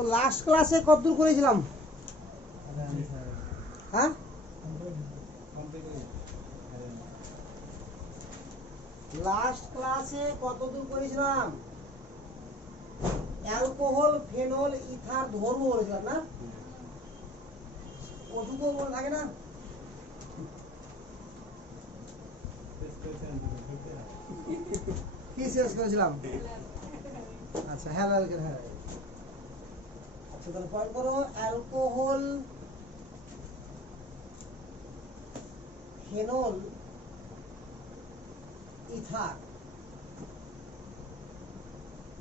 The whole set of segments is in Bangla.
তো লাস্ট ক্লাসে কতদূর করেছিলাম? হ্যাঁ, লাস্ট ক্লাসে কতদূর করেছিলাম? অ্যালকোহল, ফেনল, ইথার ধর্ম বলেছিলাম না? ওটুকু মনে থাকে না? কি শেষ করেছিলাম? আচ্ছা, হ্যাঁ, হ্যাঁ। আচ্ছা, তাহলে পয়েন্ট করো, alcohol, phenol, ether.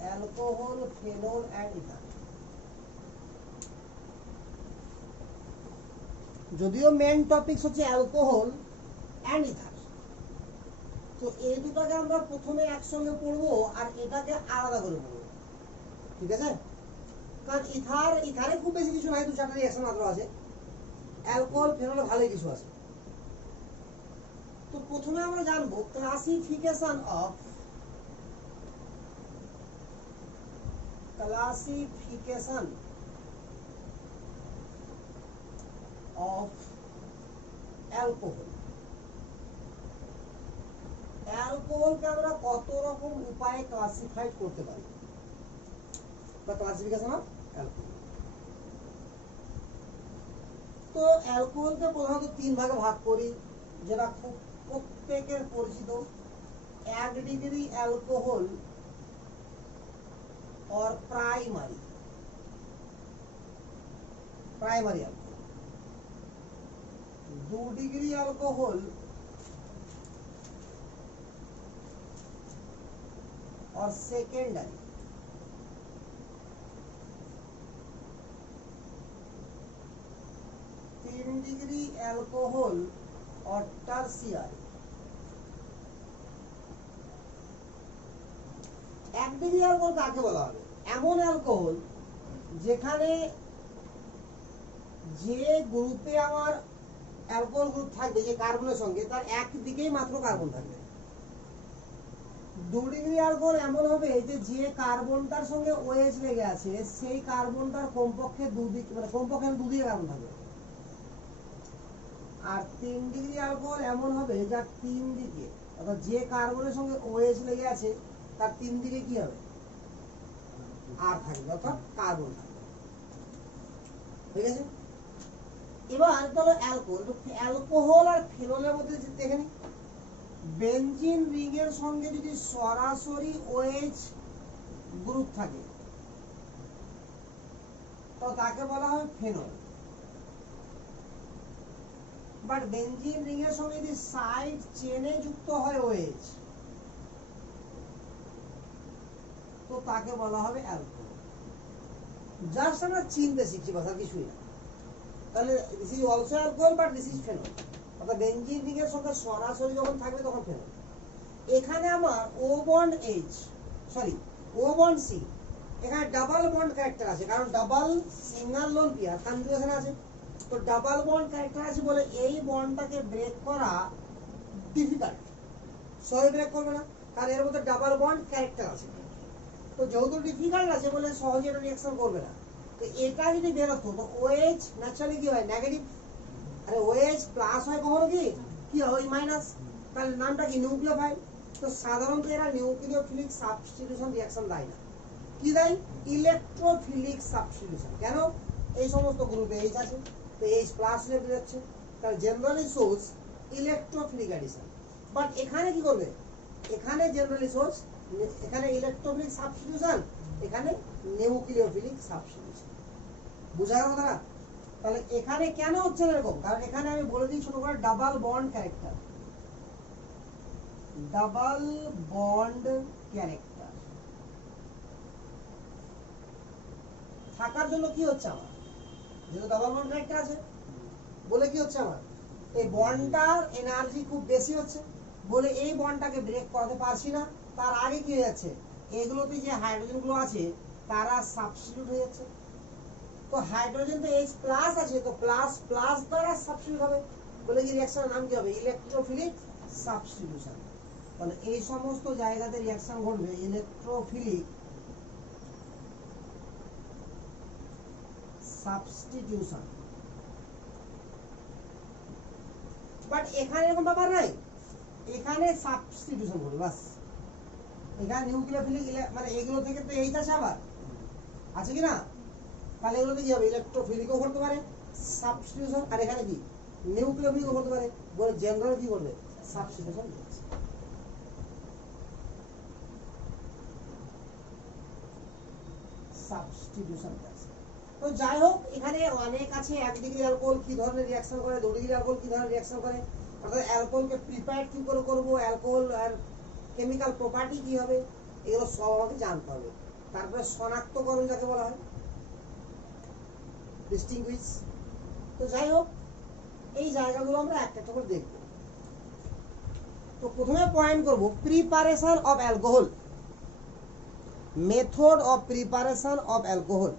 Alcohol, phenol and ether. যদিও মেন টপিকস হচ্ছে অ্যালকোহল অ্যান্ড ইথার, তো এই দুটাকে আমরা প্রথমে একসঙ্গে পড়বো আর এটাকে আলাদা করে পড়বো, ঠিক আছে? কারণ ইথারে খুব বেশি কিছু নাই, 2-4টা রিঅ্যাকশন মাত্র আছে। অ্যালকোহল, ফেনলে ভালোই কিছু আছে। তো প্রথমে আমরা জানবো ক্লাসিফিকেশন অফ অ্যালকোহল। অ্যালকোহলকে আমরা কত রকম উপায়ে ক্লাসিফাই করতে পারি, বা ক্লাসিফিকেশন অফ অ্যালকোহল। তো অ্যালকোহলকে প্রধানত 3 ভাগে ভাগ করি, যেটা খুব প্রত্যেকের পরিচিত। 1 ডিগ্রি অ্যালকোহল और प्राइमरी अल्कोहल, 2 डिग्री अल्कोहल और सेकेंडरी, 3 डिग्री अल्कोहल और टार्सियारी। 1 ডিগ্রি অ্যালকোহল কাকে বলা হবে? এমন অ্যালকোহল যেখানে যে গ্রুপে আমার অ্যালকোহল গ্রুপ থাকবে, যে কার্বনের সঙ্গে, তার একদিকেই মাত্র কার্বন থাকবে। 2 ডিগ্রি অ্যালকোহল এমন হবে যে কার্বনটার সঙ্গে OH লেগে আছে, সেই কার্বনটার কমপক্ষে দুদিকে কার্বন থাকবে। আর 3 ডিগ্রি অ্যালকোহল এমন হবে যার 3 দিকে, অর্থাৎ যে কার্বনের সঙ্গে OH লেগে আছে তার 3 দিকে কি হবে? আর থাকবে, অর্থাৎ কার্বন থাকবে। ঠিক আছে? এবার চলো অ্যালকোহল আর ফেনলের মধ্যে দেখে নিই। বেনজিন রিং এর সঙ্গে যদি সরাসরি OH গ্রুপ থাকে তো তাকে বলা হয় ফেনল। বাট বেনজিন রিং এর সঙ্গে যদি সাইড চেনে যুক্ত হয় OH তো তাকে বলা হবে অ্যালকোহল। জাস্ট আমরা চিনতে শিখছি, বাস আর কিছুই না। তাহলে this is also alcohol but this is phenol, অর্থাৎ বেনজিন রিং এর সঙ্গে সরাসরি যখন থাকবে তখন ফেনল। এখানে আমার O bond H, sorry O bond C, এখানে ডাবল বন্ড ক্যারেক্টার আছে, কারণ double single lone pair conjugation আছে। তো ডাবল বন্ড ক্যারেক্টার আছে বলে এই বন্ডটাকে ব্রেক করা ডিফিকাল্ট। সহজে ব্রেক করবে না, কারণ এর মধ্যে ডাবল বন্ড ক্যারেক্টার আছে। তো যেহেতু ডিফিকাল্ট আছে বলে সহজে এটা রিঅ্যাকশন করবে না। তো এটা যদি বেরোতো তো OH ন্যাচারালি কি হয়? নেগেটিভ। আরে OH প্লাস হয় কখনো কি হয়? ওই মাইনাস। তাহলে নামটা কি? নিউক্লিওফাইল। তো সাধারণত এরা নিউক্লিওফিলিক সাবস্টিটিউশন রিঅ্যাকশন দেয় না। কি দেয়? Electrophilic substitution. কেন? এই সমস্ত গ্রুপে H আছে, তো H প্লাস হয়ে বেরোচ্ছে, তাহলে generally source electrophilic addition. But এখানে কি করবে? এখানে জেনারেলি সোর্স, এখানে ইলেকট্রোফিলিক সাবস্টিটিউশন, এখানে নিউক্লিওফিলিক সাবস্টিটিউশন। বুঝা গেল কথাটা? তাহলে এখানে কেন হচ্ছে এরকম? কারণ এখানে আমি বলে দিই ছোট করে, double bond character. Double bond character থাকার জন্য কি হচ্ছে আমার? যেহেতু ডাবল বন্ড ক্যারেক্টার আছে বলে কি হচ্ছে আমার? এই বন্ডটার এনার্জি খুব বেশি হচ্ছে বলে এই বন্ডটাকে ব্রেক করাতে পারছি না। তার আগে কি হয়ে যাচ্ছে? এগুলোতে যে হাইড্রোজেন গুলো আছে তারা সাবস্টিটিউট হয়ে যাচ্ছে। তো হাইড্রোজেন তো H প্লাস আছে, তো প্লাস প্লাস দ্বারা সাবস্টিটিউট হবে বলে কি রিঅ্যাকশনের নাম কি হবে? Electrophilic substitution. তাহলে এই সমস্ত জায়গাতে রিঅ্যাকশন ঘটবে ইলেকট্রোফিলিক সাবস্টিটিউশন। বাট এখানে এরকম ব্যাপার নাই, এখানে সাবস্টিটিউশন করবে বাস। এখানে নিউক্লিওফিলিক মানে এগুলো থেকে তো এইটা আছে, আবার আছে কি না, তাহলে এগুলোতে কি হবে, ইলেকট্রোফিলিকও করতে পারে সাবস্টিটিউশন, আর এখানে কি নিউক্লিওফিলিকও করতে পারে, বলে জেনারেল কি করবে সাবস্টিটিউশন। সাবস্টিটিউশন। তো যাই হোক, এখানে অনেক আছে, 1 ডিগ্রি অ্যালকোহল কি ধরনের রিঅ্যাকশন করে, 2 ডিগ্রি অ্যালকোহল কি ধরনের রিঅ্যাকশন করে, অর্থাৎ অ্যালকোহলকে প্রিপেয়ার কি করে করব, অ্যালকোহল আর কেমিক্যাল প্রপার্টি কি হবে, এগুলো সব আমাকে জানতে হবে। তারপরে শনাক্তকরণ যাকে বলা হয়, ডিস্টিংগুইশ। তো যাই হোক, এই জায়গাগুলো আমরা একটা একটা করে দেখব। তো প্রথমে পয়েন্ট করব preparation of alcohol, method of preparation of alcohol.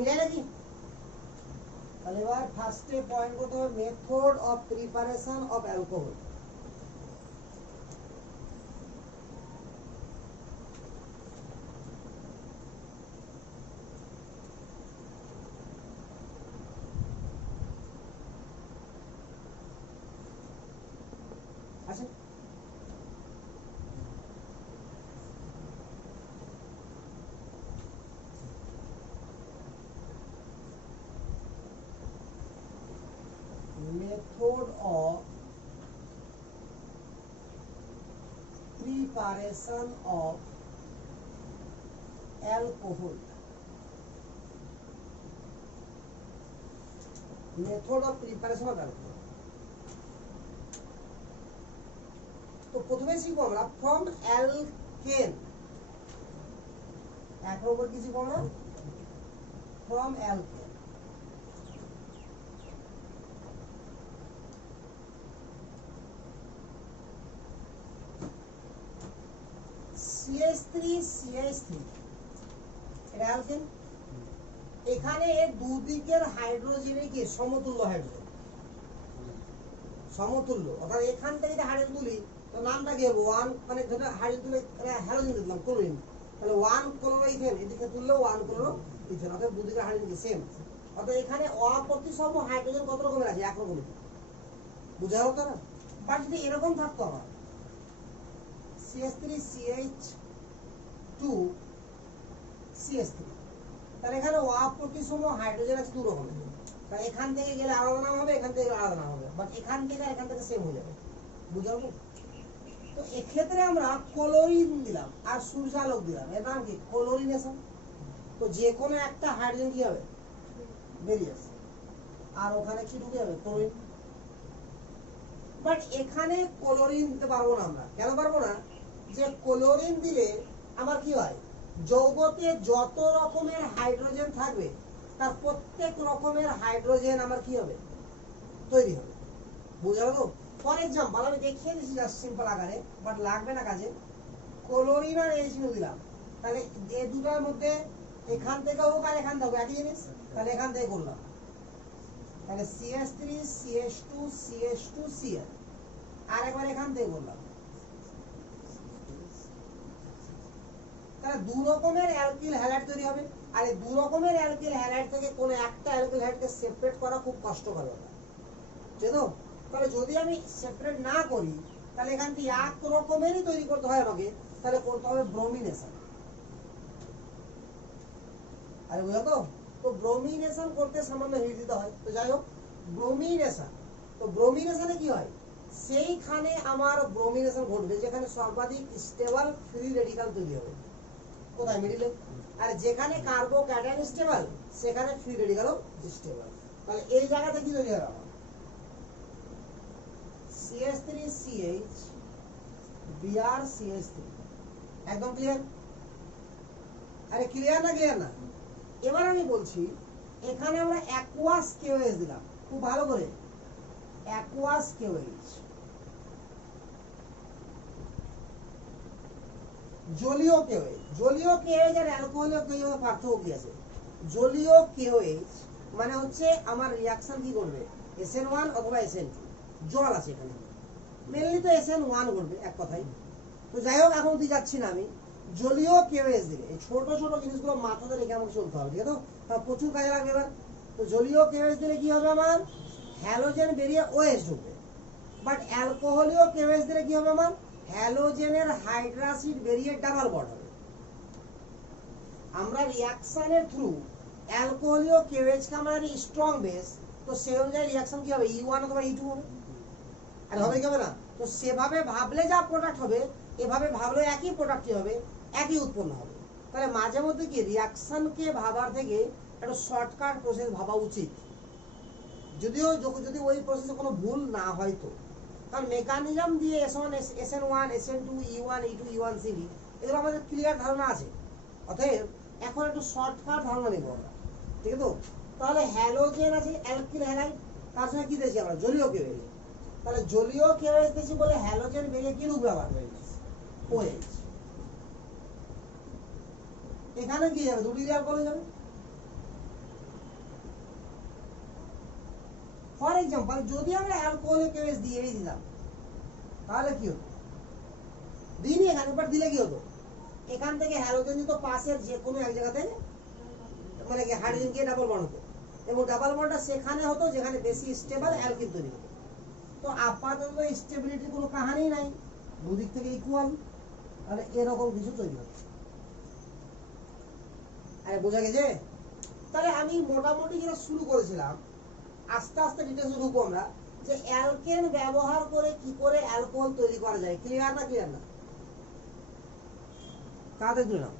মিলে নাকি? তাহলে এবার ফার্স্টে পয়েন্ট করতে হবে method of preparation of alcohol. আচ্ছা, method of preparation of alcohol, method of preparation of alcohol। তো প্রথমে শিখবো আমরা ফ্রম অ্যালকেন, এক নম্বর কি শিখবো আমরা ফ্রম অ্যালকেন। CH3 এটা অ্যালকেন। এখানে দুদিকের হাইড্রোজেনের কি সমতুল্য হাইড্রোজেন, সমতুল্য, অর্থাৎ এখান থেকে যদি হাইড্রোজেন তুলি তো নামটা কি হবে, ওয়ান, মানে ধরো হাইড্রোজেন তুলে হ্যালোজেন দিলাম ক্লোরিন, তাহলে ওয়ান ক্লোরোইথেন, এদিকে তুললে ওয়ান ক্লোরোইথেন, অর্থাৎ দুদিকের হাইড্রোজেন সেম। অর্থাৎ এখানে অপ্রতিসম হাইড্রোজেন কত রকমের আছে, এক রকমের, বুঝা হতো না। বাট যদি এরকম থাকতো আমার CH3CH2 CH3, তাহলে এখানে অপ্রতিসম হাইড্রোজেন আছে দু রকমের, তাহলে এখান থেকে গেলে আলাদা নাম হবে, এখান থেকে গেলে আলাদা নাম হবে, বাট এখান থেকে আর এখান থেকে সেম হয়ে যাবে, বুঝা হলো? তো এক্ষেত্রে আমরা ক্লোরিন দিলাম আর সূর্যালোক দিলাম, এর নাম কি ক্লোরিনেশন। তো যে কোনো একটা হাইড্রোজেন কি হবে বেরিয়ে আসবে, আর ওখানে কি ঢুকে যাবে ক্লোরিন। বাট এখানে ক্লোরিন দিতে পারবো না আমরা, কেন পারবো না, যে ক্লোরিন দিলে আমার কি হয়, যৌগতে যত রকমের হাইড্রোজেন থাকবে তার প্রত্যেক রকমের হাইড্রোজেন আমার কি হবে তৈরি হবে, বুঝা হলো? ফর এক্সাম্পল আমি দেখিয়ে দিচ্ছি জাস্ট সিম্পল আকারে, বাট লাগবে না কাজে। ক্লোরিন আর HCl দিলাম, তাহলে এই দুটার মধ্যে এখান থেকে হোক আর এখান থেকে একই জিনিস, তাহলে এখান থেকে করলাম, তাহলে CH3CH2CH2Cl, আর একবার এখান থেকে করলাম, তাহলে দু রকমের অ্যালকিল হ্যালাইড তৈরি হবে। আর এই দু রকমের অ্যালকিল হ্যালাইড থেকে কোনো একটা অ্যালকিল হ্যালাইডকে সেপারেট করা খুব কষ্টকর ব্যাপার, বুঝছো? তাহলে যদি আমি সেপারেট না করি তাহলে এখান থেকে এক রকমেরই তৈরি করতে হয় আমাকে, তাহলে করতে হবে ব্রোমিনেশন। আরে বুঝা তো? তো ব্রোমিনেশন করতে সামান্য হিট দিতে হয়। তো যাই হোক, ব্রোমিনেশন, তো ব্রোমিনেশনে কি হয়, সেইখানে আমার ব্রোমিনেশন ঘটবে যেখানে সর্বাধিক স্টেবল ফ্রি রেডিকাল তৈরি হবে, কোথায় মিডিলে, আর যেখানে কার্বোক্যাটায়ন স্টেবল সেখানে ফ্রি রেডিকালও স্টেবল। তাহলে এই জায়গাতে কি তৈরি হবে আমার CH3CH BrCH3, একদম ক্লিয়ার? আরে ক্লিয়ার না, ক্লিয়ার না? এবার আমি বলছি এখানে আমরা অ্যাকুয়াস KOH দিলাম, খুব ভালো করে অ্যাকুয়াস KOH, জলীয় KOH। জলীয় KOH আর অ্যালকোহলীয় KOH পার্থক্য কি আছে? জলীয় KOH মানে হচ্ছে আমার রিয়াকশন কি করবে SN1 অথবা SN2 জল আছে এখানে মেনলি তো SN1 করবে এক কথাই তো যাই হোক এখন তুই যাচ্ছি না আমি জলীয় KOH দিলে এই ছোট ছোট জিনিসগুলো মাথাতে রেখে আমাকে চলতে হবে ঠিক আছে তো প্রচুর কাজে লাগবে এবার তো জলীয় KOH দিলে কি হবে আমার হ্যালোজেন বেরিয়ে OH ঢুকবে বাট অ্যালকোহলীয় KOH দিলে কি হবে আমার হ্যালোজেনের হাইড্রাসিড বেরিয়ে ডাবল বন্ড হবে আমরা রিঅ্যাকশনের থ্রু অ্যালকোহলীয় KOH কে আমরা স্ট্রং বেস তো সেই অনুযায়ী রিঅ্যাকশন কি হবে E1 অথবা E2 হবে আর হবে কি হবে না তো সেভাবে ভাবলে যা প্রোডাক্ট হবে এভাবে ভাবলে একই প্রোডাক্টই হবে একই উৎপন্ন হবে তাহলে মাঝে মধ্যে কি রিঅ্যাকশনকে ভাবার থেকে একটা শর্টকাট প্রসেস ভাবা উচিত যদিও যদি ওই প্রসেসে কোনো ভুল না হয় তো কারণ মেকানিজম দিয়ে S1 SN1 SN2 E1 E2 E1 CV এগুলো আমাদের ক্লিয়ার ধারণা আছে অতএব এখন একটু শর্টকাট ধারণা নেব আমরা ঠিক আছে তো তাহলে হ্যালোজেন আছে অ্যালকিল হ্যালাইড তার সঙ্গে কি দিয়েছি আমরা জলীয় KOH তাহলে জলীয় KOH দিয়েছি বলে হ্যালোজেন বেরিয়ে কি রূপ ব্যবহার OH এখানে কি যাবে দুটি রিয়াল করে যাবে ফর এক্সাম্পল যদি আমরা অ্যালকোহলিক KOH দিয়ে দিলাম তাহলে কি হতো দিনই এখানে বাট দিলে কি হতো এখান থেকে হ্যালোজেন তো পাশের যে কোনো এক জায়গা থেকে মানে কি হাইড্রোজেন কে ডাবল বন্ড হতো এবং ডাবল বন্ডটা সেখানে হতো যেখানে বেশি স্টেবল অ্যালকিন তৈরি হতো তো আপাতত স্টেবিলিটির কোনো কাহিনী নাই দুদিক থেকে ইকুয়াল তাহলে এরকম কিছু তৈরি হচ্ছে আরে বোঝা গেছে তাহলে আমি মোটামুটি যেটা শুরু করেছিলাম আস্তে আস্তে ডিটেলসে ঢুকবো আমরা যে অ্যালকেন ব্যবহার করে কি করে অ্যালকোহল তৈরি করা যায় ক্লিয়ার না কাদের তুলে নাও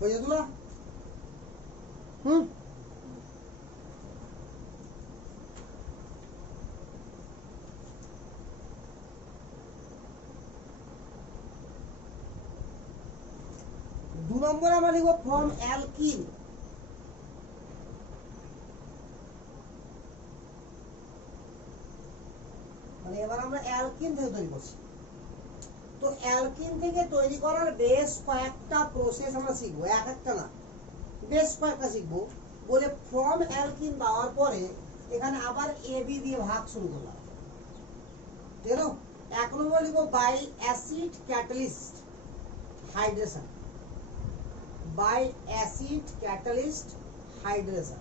হয়ে যেত না দু নম্বরে আমরা লিখব ফ্রম অ্যালকিন মানে এবার আমরা অ্যালকিন থেকে তৈরি করছি তো অ্যালকিন থেকে তৈরি করার বেশ কয়েকটা প্রসেস আমরা শিখবো এক একটা না বেশ কয়েকটা শিখবো বলে ফ্রম অ্যালকিন দেওয়ার পরে এখানে আবার AB দিয়ে ভাগ শুরু করলাম ঠিক আছে এক নম্বর লিখবো by acid catalyst hydration by acid catalyst hydration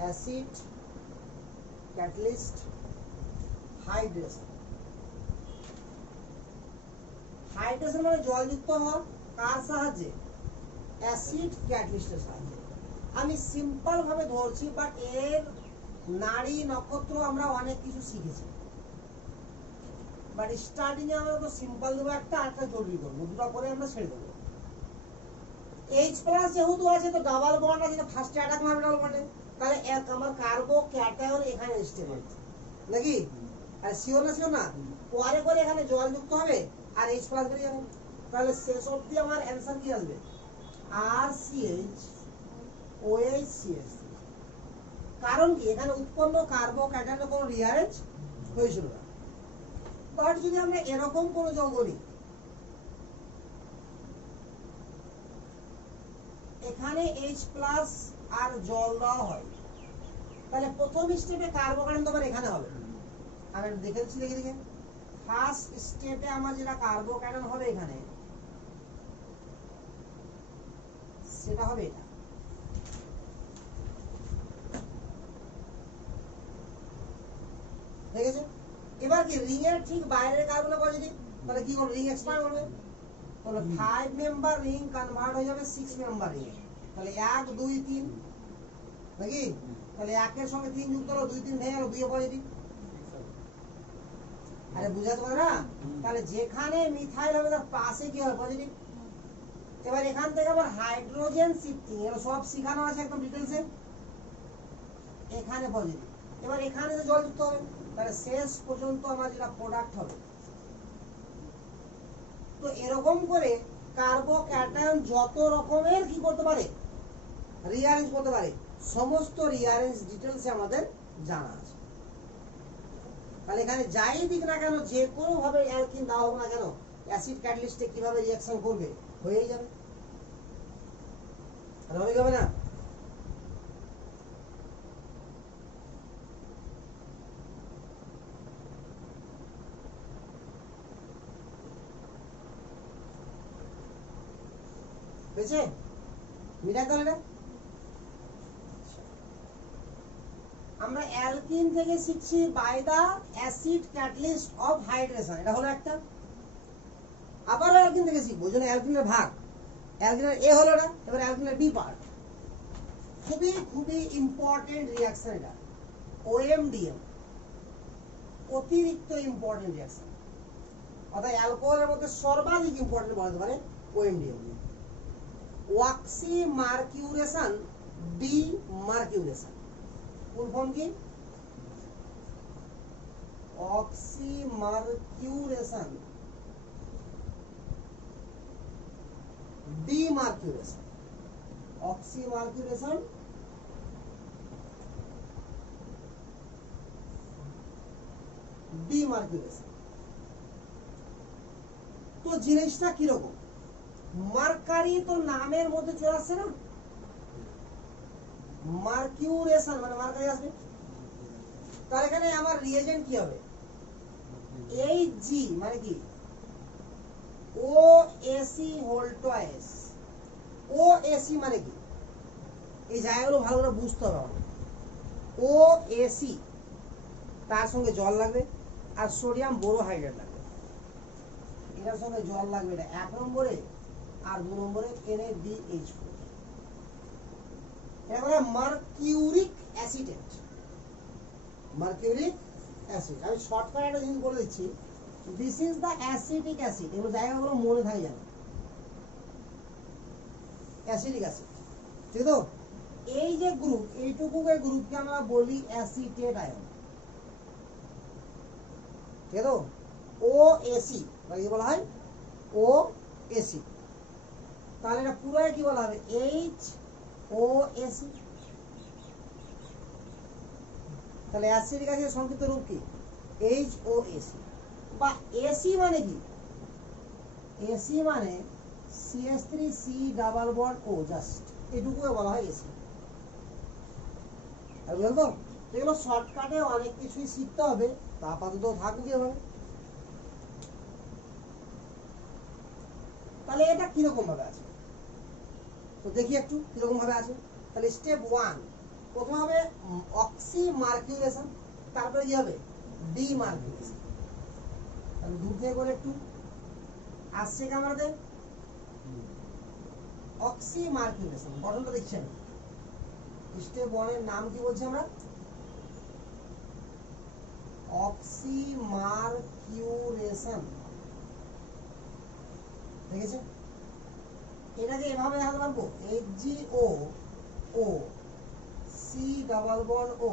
acid catalyst hydration hydration মানে জলযুক্ত হওয়া কার সাহায্যে অ্যাসিড ক্যাটালিস্টের সাহায্যে আমি সিম্পল ভাবে ধরছি বাট এর নারী নক্ষত্র আমরা অনেক কিছু শিখেছি বাট স্টার্টিং এ আমরা তো সিম্পল দেবো একটা আরেকটা জরুরি করবো দুটো করে আমরা ছেড়ে দেবো H+ যেহেতু আছে তো ডাবল বন্ড আছে ফার্স্টে অ্যাটাক মারবে ডাবল বন্ডে তাহলে এক আমার কার্বো ক্যাটায়ন এখানে স্টেবল নাকি আর সিও না পরে করে এখানে জল যুক্ত হবে আর H+ বেরিয়ে যাবে তাহলে শেষ অবধি আমার অ্যানসার কি আসবে RCH OH CH কারণ কি এখানে উৎপন্ন কার্বো ক্যাটায়নের কোনো রিঅ্যারেঞ্জ হয়েছিল না বাট যদি আমরা এরকম কোনো যৌগ নিই এখানে H+ আর জল দেওয়া হয় তাহলে প্রথম স্টেপে কার্বোকার্বন তোমার এখানে হবে আমি দেখে দিচ্ছি দেখে ফার্স্ট স্টেপে আমার যেটা কার্বোকার্বন হবে এখানে সেটা হবে এটা ঠিক আছে এবার কি রিং এর ঠিক বাইরের কার্বন পজিটিভ তাহলে কি করবে রিং এক্সপ্যান্ড করবে তাহলে 5 মেম্বার রিং কনভার্ট হয়ে যাবে 6 মেম্বার রিং তাহলে 1 2 3 নাকি? তাহলে একের সঙ্গে 3 যুক্ত হলো, 2 3 ভেঙে গেল, 2 পজিটিভ। আরে বুঝাতে পারে না? তাহলে যেখানে মিথাইল হবে তার পাশে কি হবে? পজিটিভ। এবার এখান থেকে আবার হাইড্রোজেন শিফটিং, এগুলো সব শিখানো আছে একদম ডিটেইলসে। এখানে পজিটিভ, এবার এখানে জল যুক্ত হবে, তাহলে শেষ পর্যন্ত আমার যেটা প্রোডাক্ট হবে। তো এরকম করে কার্বোক্যাটায়ন যত রকমের কি করতে পারে, রিঅ্যারেঞ্জ করতে পারে, সমস্ত রিঅ্যারেঞ্জ ডিটেইলসে আমাদের জানা আছে। তাহলে এখানে যাই দিক না কেন, যে কোনো ভাবে অ্যালকিন দেওয়া হোক না কেন, অ্যাসিড ক্যাটালিস্টে কিভাবে রিঅ্যাকশন করবে হয়েই যাবে। আর হয়ে যাবে না? হয়েছে? মিটার তাহলে এটা আমরা অ্যালকিন থেকে শিখছি by the acid catalyst of hydration, এটা হলো একটা। আবার অ্যালকিন থেকে শিখবো, ওই জন্য অ্যালকিনের ভাগ, অ্যালকিনের এ হলো না, এবার অ্যালকিনের বি পার্ট। খুবই খুবই ইম্পর্টেন্ট রিঅ্যাকশন এটা, ওএমডিএম, অতিরিক্ত ইম্পর্টেন্ট রিঅ্যাকশন। অর্থাৎ অ্যালকোহলের মধ্যে সর্বাধিক ইম্পর্টেন্ট বলতে পারে ওএমডিএম। ওয়াক্সি মার্কিউরেশন ডিমার্কিউরেশন, ফুল ফর্ম কি? অক্সিমার্কিউরেশন ডিমার্কিউরেশন, অক্সিমার্কিউরেশন ডিমার্কিউরেশন। তো জিনিসটা কিরকম? মার্কারি তো নামের মধ্যে চলে আসছে না, মার্কিউরেশন মানে মার্কারি আসবে। তার এখানে আমার রিএজেন্ট কি হবে? Hg মানে কি? OAC whole toys. OAC মানে কি? এই জায়গাগুলো ভালো করে বুঝতে হবে আমাদের। OAC তার সঙ্গে জল লাগবে আর সোডিয়াম বোরোহাইড্রেট লাগবে, এটার সঙ্গে জল লাগবে, এটা 1 নম্বরে, আর 2 নম্বরে NaBH4। এটা বলে মার্কিউরিক অ্যাসিডেট, মার্কিউরিক অ্যাসিড। আমি শর্টকাট একটা জিনিস বলে দিচ্ছি, this is the acetic acid. এগুলো জায়গাগুলো মনে থাকে যেন, অ্যাসিটিক অ্যাসিড, ঠিক তো? এই যে গ্রুপ, এইটুকুকে গ্রুপকে আমরা বলি অ্যাসিটেট আয়ন, ঠিক তো? OAC মানে কি বলা হয়? OAC। তাহলে এটা পুরোই কি বলা হবে? HOAC। তাহলে অ্যাসিটিক অ্যাসিডের সংক্ষিপ্ত রূপ কি? HOAC। বা AC মানে কি? AC মানে CH3C double bond O, just এটুকুকে বলা হয় AC। আর বুঝলেন তো? এগুলো শর্টকাটে অনেক কিছুই শিখতে হবে, তা আপাতত থাকবে এভাবে। তাহলে এটা কিরকম ভাবে আছে তো দেখি একটু কিরকম ভাবে আছে। তাহলে স্টেপ 1 প্রথমে হবে অক্সিমার্কিউরেশন, তারপরে কি হবে? ডিমার্কিউরেশন। তাহলে দূর থেকে করে একটু আসছে ক্যামেরাতে, অক্সিমার্কিউরেশন গঠনটা দেখছেন। স্টেপ 1 এর নাম কি বলছি আমরা? অক্সিমার্কিউরেশন, দেখেছেন? এটাকে এভাবে লিখতে পারবো, HgO C double bond O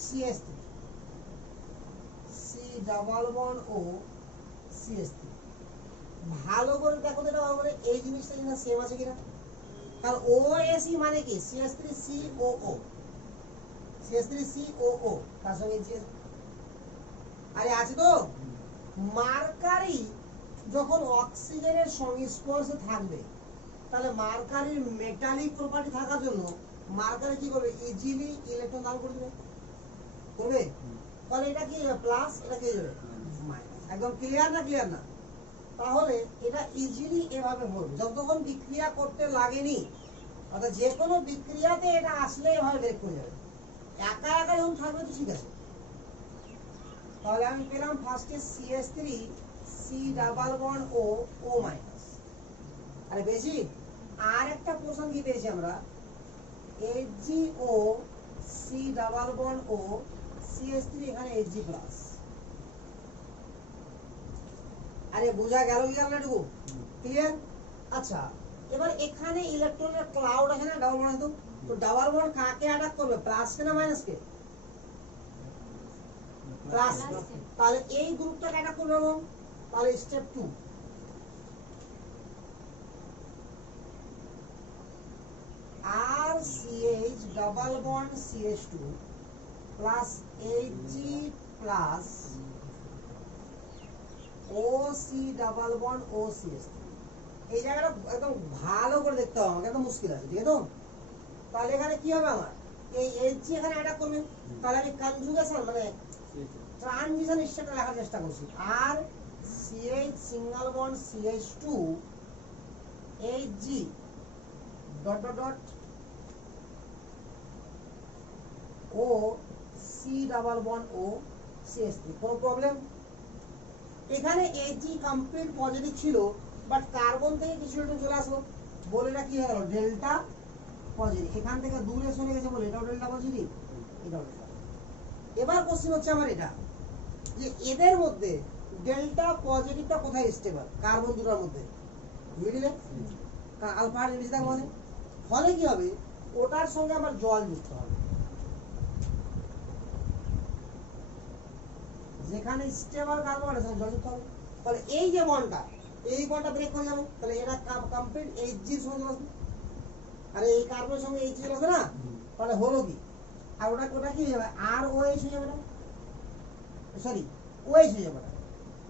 CH3, C double bond O CH3। ভালো করে দেখো তো, এটা ভালো করে এই জিনিসটা কিনা সেম আছে কিনা। কারণ OAC মানে কি? CH3COO, CH3COO তার সঙ্গে আরে আছে তো। মার্কারি যখন অক্সিজেনের সংস্পর্শে থাকবে, তাহলে মার্কারির মেটালিক প্রপার্টি থাকার জন্য মার্কারি কি করবে? ইজিলি ইলেকট্রন দান করে দেবে, করবে। তাহলে এটা কি হবে? প্লাস, এটা কি হবে? মাইনাস। একদম ক্লিয়ার না? ক্লিয়ার না? তাহলে এটা ইজিলি এভাবে হবে যতক্ষণ বিক্রিয়া করতে লাগেনি, অর্থাৎ যে কোনো বিক্রিয়াতে এটা আসলে এভাবে ব্রেক করে যাবে। একা একা যখন থাকবে তো ঠিক আছে। তাহলে আমি পেলাম ফার্স্টে CH3 C double bond O, O minus. আরে বেশি আর একটা পোর্শন কি পেয়েছি আমরা HgO C double bond O CH3 এখানে Hg প্লাস। আরে বোঝা গেল কি আমরা এটুকু ক্লিয়ার? আচ্ছা এবার এখানে ইলেকট্রনের ক্লাউড আছে না ডাবল বন্ড, তো ডাবল বন্ড কাকে অ্যাটাক করবে, প্লাস কে না মাইনাস কে? প্লাস। তাহলে এই গ্রুপটাকে অ্যাটাক করবে, তাহলে step 2 RCH double bond CH2 plus Hg plus OC double bond OCH3। এই জায়গাটা একদম ভালো করে দেখতে হবে, আমাকে একদম মুশকিল আছে, ঠিক আছে তো? তাহলে এখানে কি হবে, আমার এই Hg এখানে অ্যাটাক করবে, তাহলে আমি কনজুগেশন মানে ট্রানজিশন স্টেপটা লেখার চেষ্টা করছি। আর CH single bond CH2 Hg dot dot dot O C double bond O CH3। কোনো প্রবলেম? এখানে Hg কমপ্লিট পজিটিভ ছিল, বাট কার্বন থেকে কিছু ইলেকট্রন চলে আসলো বলে এটা কি হয়ে গেল, ডেল্টা পজিটিভ। এখান থেকে দূরে সরে গেছে বলে এটাও ডেল্টা পজিটিভ, এটাও ডেল্টা। এবার কোশ্চেন হচ্ছে আমার এটা, যে এদের মধ্যে ডেল্টা পজিটিভটা কোথায় স্টেবল, কার্বন দুটোর মধ্যে মিডিলে, আলফা আর নিচে থাকবে মানে, ফলে কি হবে, ওটার সঙ্গে আমার জল যুক্ত হবে। যেখানে স্টেবল কার্বন আছে জল যুক্ত হবে, তাহলে এই যে বন্ডটা, এই বন্ডটা ব্রেক করে যাবে, তাহলে এটা কমপ্লিট Hg এর সঙ্গে আসবে, আর এই কার্বনের সঙ্গে Hg আসবে না, তাহলে হলো কি, আর ওটা ওটা কি হয়ে যাবে, আর OH হয়ে যাবে না, সরি OH হয়ে যাবে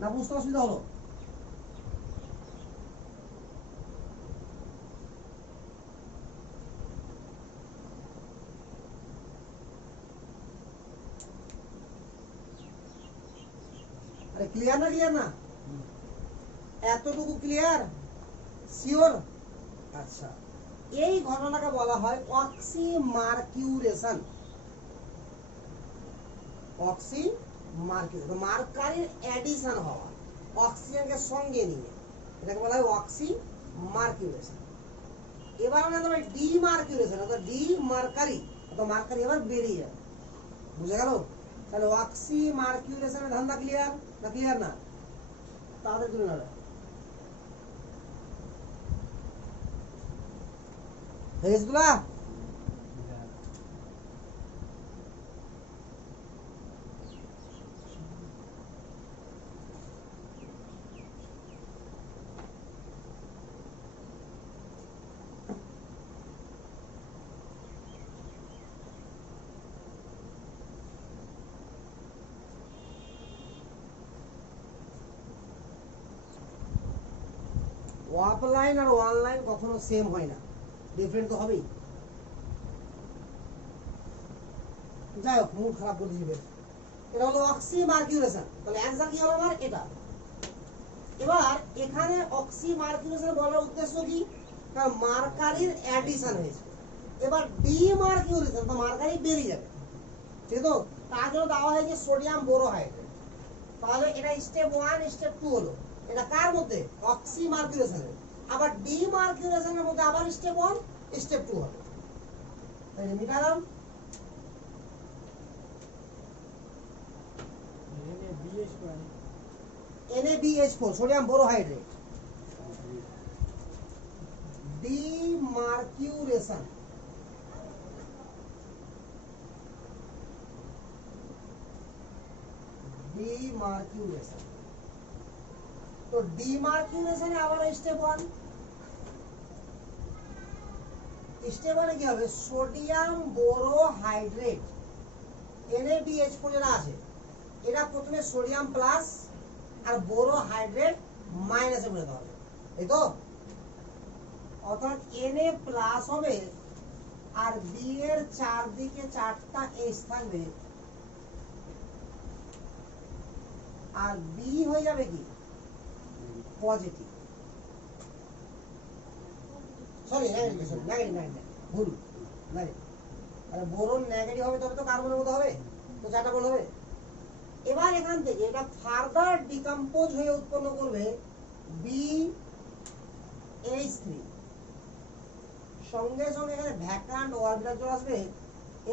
না, বুঝতে অসুবিধা হলো? আরে ক্লিয়ার না, ক্লিয়ার না, এতটুকু ক্লিয়ার, শিওর? আচ্ছা এই ঘটনাকে বলা হয় অক্সিমার্কিউরেশন। অক্সিমার্কিউরেশন মার্কারির অ্যাডিশন হওয়া অক্সিজেনকে সঙ্গে নিয়ে, এটাকে বলা হয় অক্সিমার্কিউরেশন। এবার আমরা দেবো ডিমার্কিউরেশন, অর্থাৎ ডি মার্কারি, অর্থাৎ মার্কারি এবার বেরিয়ে যাবে, বুঝে গেল? তাহলে অক্সিমার্কিউরেশনের ধান্দা ক্লিয়ার না, ক্লিয়ার না? তাদের তুলে নেবে হয়ে গেছে তুলা? অফলাইন আর অনলাইন কখনো সেম হয় না, ডিফারেন্ট তো হবেই। যাই হোক, মুড খারাপ করে দিবে। এটা হলো অক্সিমার্কিউরেশন, তাহলে অ্যান্সার কি হবে আমার এটা। এবার এখানে অক্সিমার্কিউরেশন বলার উদ্দেশ্য কি, কারণ মার্কারির অ্যাডিশন হয়েছে। এবার ডিমার্কিউরেশন তো মার্কারি বেরিয়ে যাবে, ঠিক তো? তার জন্য দেওয়া হয়েছে সোডিয়াম বোরোহাইড্রেট। তাহলে এটা স্টেপ 1 স্টেপ 2 হলো, এটা কার মধ্যে, অক্সিমার্কিউরেশনের। আবার ডিমার্কিউরেশনের মধ্যে আবার স্টেপ 1 স্টেপ 2 হবে, তাই মিটালাম। NaBH4 sodium বোরোহাইড্রেট, ডিমার্কিউরেশন। ডিমার্কিউরেশন, তো ডিমার্কিউরেশনে আবার স্টেপ 1, স্টেপ 1 কি হবে, সোডিয়াম বোরোহাইড্রেট NaBH4 যেটা আছে, এটা প্রথমে সোডিয়াম প্লাস আর বোরোহাইড্রেট মাইনাসে বোঝাতে হবে, এই তো? অর্থাৎ Na প্লাস হবে আর বি এর চারদিকে 4টা H থাকবে, আর বি হয়ে যাবে কি পজিটিভ, সরি নেগেটিভ, ভুল নেগেটিভ। আরে বোরন নেগেটিভ হবে তবে তো কার্বনের মতো হবে, তো 4টা বন্ড হবে। এবার এখান থেকে এটা ফার্দার ডিকম্পোজ হয়ে উৎপন্ন করবে BH3, সঙ্গে সঙ্গে এখানে ভ্যাকান্ট অরবিটাল চলে আসবে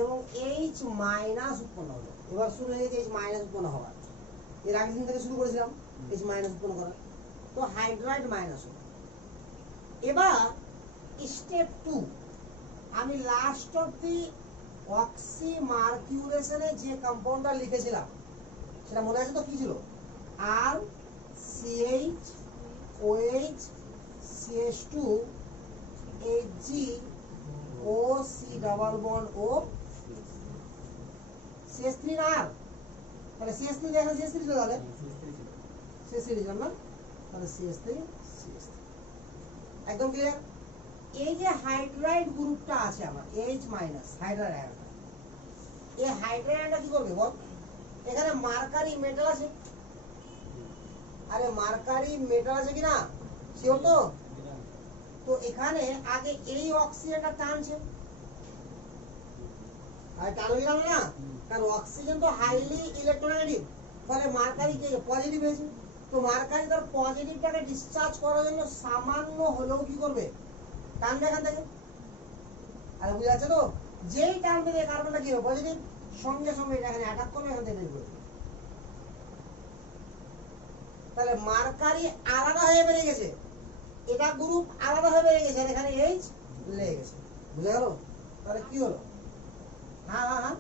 এবং এইচ মাইনাস উৎপন্ন হবে। এবার শুরু হয়ে গেছে এইচ মাইনাস উৎপন্ন হওয়ার। এর আগের দিন থেকে শুরু করেছিলাম এইচ মাইনাস উৎপন্ন করা। তো হাইড্রাইড মাইনাস হবে। এবার স্টেপ 2, আমি লাস্ট অফ দি অক্সি মার্কিউরেশনে যে কম্পাউন্ডটা লিখেছিলাম সেটা মনে আছে তো? কি ছিল? আর সিএইচ ওএইচ সিএইচ2 এইচজি ও সি ডাবল বন্ড ও সিএইচ3 না আর তাহলে সিএইচ3 দেখেন সিএইচ3 ছিল তাহলে সিএইচ3 ছিল না তাহলে সিএইচ3 একদম ক্লিয়ার। এই যে হাইড্রাইড গ্রুপটা আছে আমার এইচ মাইনাস হাইড্রাইড আয়ন, এই হাইড্রাইড আয়নটা কি করবে বল? এখানে মার্কারি মেটাল আছে, আরে মার্কারি মেটাল আছে কিনা শিওর তো? তো এখানে আগে এই অক্সিজেনটা টানছে, আর টানবে না, কারণ অক্সিজেন তো হাইলি ইলেকট্রোনেগেটিভ, ফলে মার্কারি কে পজিটিভ হয়েছে। তো মার্কারি তার পজিটিভটাকে ডিসচার্জ করার জন্য সামান্য হলেও কি করবে? টানবে এখান থেকে। আরে বুঝা যাচ্ছে তো? যেই টানবে দিয়ে কার্বনটা কি হবে? পজিটিভ, সঙ্গে সঙ্গে এটা এখানে অ্যাটাক করবে, এখান থেকে বের করবে। তাহলে মার্কারি আলাদা হয়ে বেরিয়ে গেছে, এটা গ্রুপ আলাদা হয়ে বেরিয়ে গেছে, আর এখানে এইচ লেগে গেছে। বুঝা গেল? তাহলে কি হলো? হ্যাঁ হ্যাঁ হ্যাঁ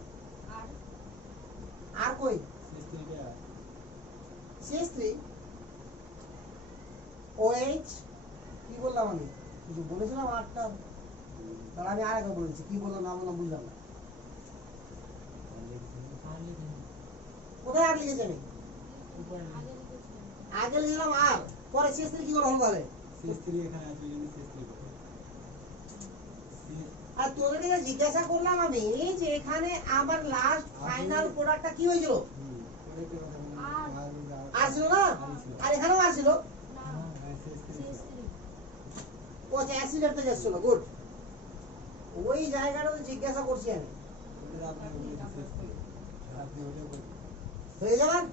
আর কই CH3 OH কি বললাম আমি? কিছু বলেছিলাম আটটা, তাহলে আমি আর একবার বলেছি কি বললাম না বললাম বুঝলাম না। কোথায় আর লিখেছি আমি? আগে লিখলাম আর, পরে CH3 কি করে হলো তাহলে? CH3 এখানে আছে জন্য CH3 করে। আর তোদেরকে জিজ্ঞাসা করলাম আমি যে এখানে আমার লাস্ট ফাইনাল প্রোডাক্টটা কি হয়েছিল? আর ছিল না? আর এখানেও আর ছিল? ও আচ্ছা অ্যাসিডের থেকে এসেছিল, গুড। ওই জায়গাটা তো জিজ্ঞাসা করছি আমি। হয়ে যাবার?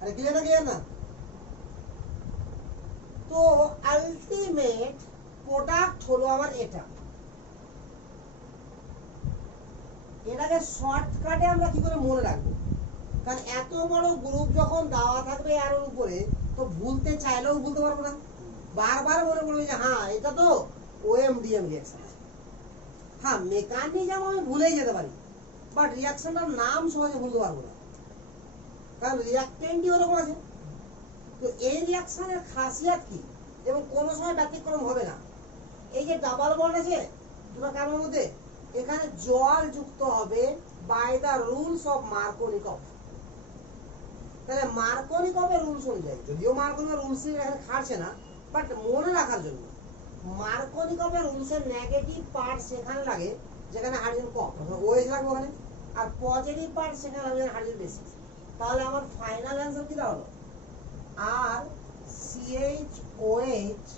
আরে ক্লিয়ার না ক্লিয়ার না? তো আলটিমেট প্রোডাক্ট হলো আমার এটা। এটাকে শর্টকাটে আমরা কি করে মনে রাখবো? কারণ এত বড় গ্রুপ যখন দেওয়া থাকবে এর উপরে, তো ভুলতে চাইলেও ভুলতে পারবো না। বারবার মনে পড়বে যে হ্যাঁ এটা তো OMDM রিঅ্যাকশন। হ্যাঁ মেকানিজম আমি ভুলেই যেতে পারি, বাট রিঅ্যাকশনটার নাম সহজে ভুলতে পারবো না, কারণ রিঅ্যাকটেন্টই ওরকম আছে। তো এই রিঅ্যাকশনের খাসিয়াত কি এবং কোনো সময় ব্যতিক্রম হবে না। এই যে ডাবল বন্ড আছে দুটো কার্বনের মধ্যে, এখানে জল যুক্ত হবে বাই দা রুলস অফ মার্কোনিকভ। তাহলে মার্কোনিকভের রুলস অনুযায়ী, যদিও মার্কোনিকভের রুলস এখানে খাটছে না, বাট মনে রাখার জন্য মার্কোনিকভের রুলসের নেগেটিভ পার্ট সেখানে লাগে যেখানে হাইড্রোজেন কম, ওএইচ লাগবে ওখানে, আর পজিটিভ পার্ট সেখানে লাগবে যেখানে হাইড্রোজেন বেশি। তাহলে আমার ফাইনাল অ্যান্সার কি দাঁড়ালো? আর CHOH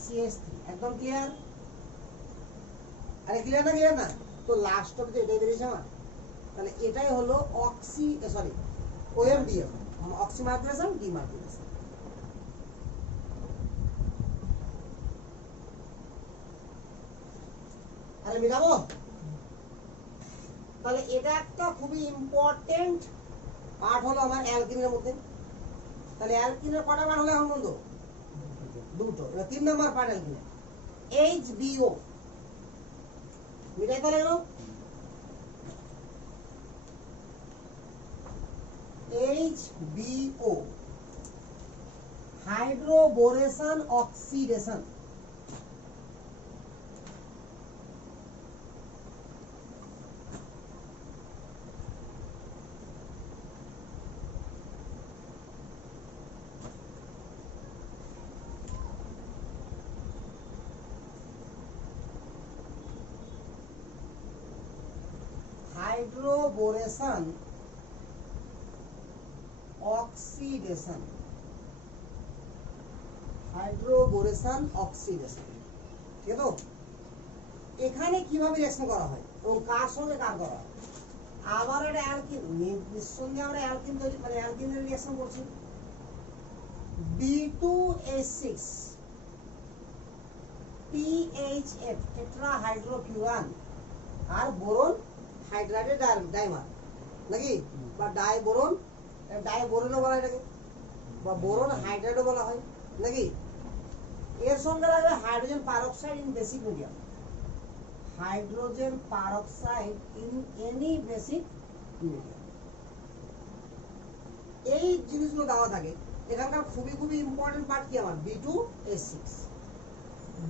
CH3 একদম ক্লিয়ার? আরে ক্লিয়ার না ক্লিয়ার না? তো লাস্ট অফ এটাই বেরিয়েছে আমার। তাহলে এটাই হলো OMDM, অক্সি মার্কুরেশন ডিমার্কুরেশন। আরে মিলাবো? তাহলে এটা একটা খুবই ইম্পর্টেন্ট পার্ট হলো আমার অ্যালকিনের মধ্যে। তাহলে অ্যালকিনের কটা বার হলো এখন বন্ধু? দুটো। এবার 3 নাম্বার পার্ট অ্যালকিনের HBO মিটাই তাহলে গেল HBO হাইড্রোবোরেশন অক্সিডেশন। হাইড্রোবোরেশন অক্সিডেশন, হাইড্রোবোরেশন অক্সিডেশন, ঠিক আছে? এখানে কিভাবে রিঅ্যাকশন করা হয় এবং কার সঙ্গে কার করা হয়? আবার একটা অ্যালকিন, নিঃসন্দেহে আমরা অ্যালকিন তৈরি মানে অ্যালকিনের রিঅ্যাকশন করছি। B2H6 THF টেট্রাহাইড্রোফিউরান আর বোরন হাইড্রাইডের ডাইমার নাকি, বা ডাইবোরন, ডাইবোরনও বলা হয় এটাকে, বা বোরন হাইড্রাইডও বলা হয় নাকি। এর সঙ্গে লাগবে hydrogen peroxide in basic medium, hydrogen peroxide in any basic medium. এই জিনিসগুলো দেওয়া থাকে। এখানকার খুবই খুবই ইম্পর্টেন্ট পার্ট কি আমার B2H6।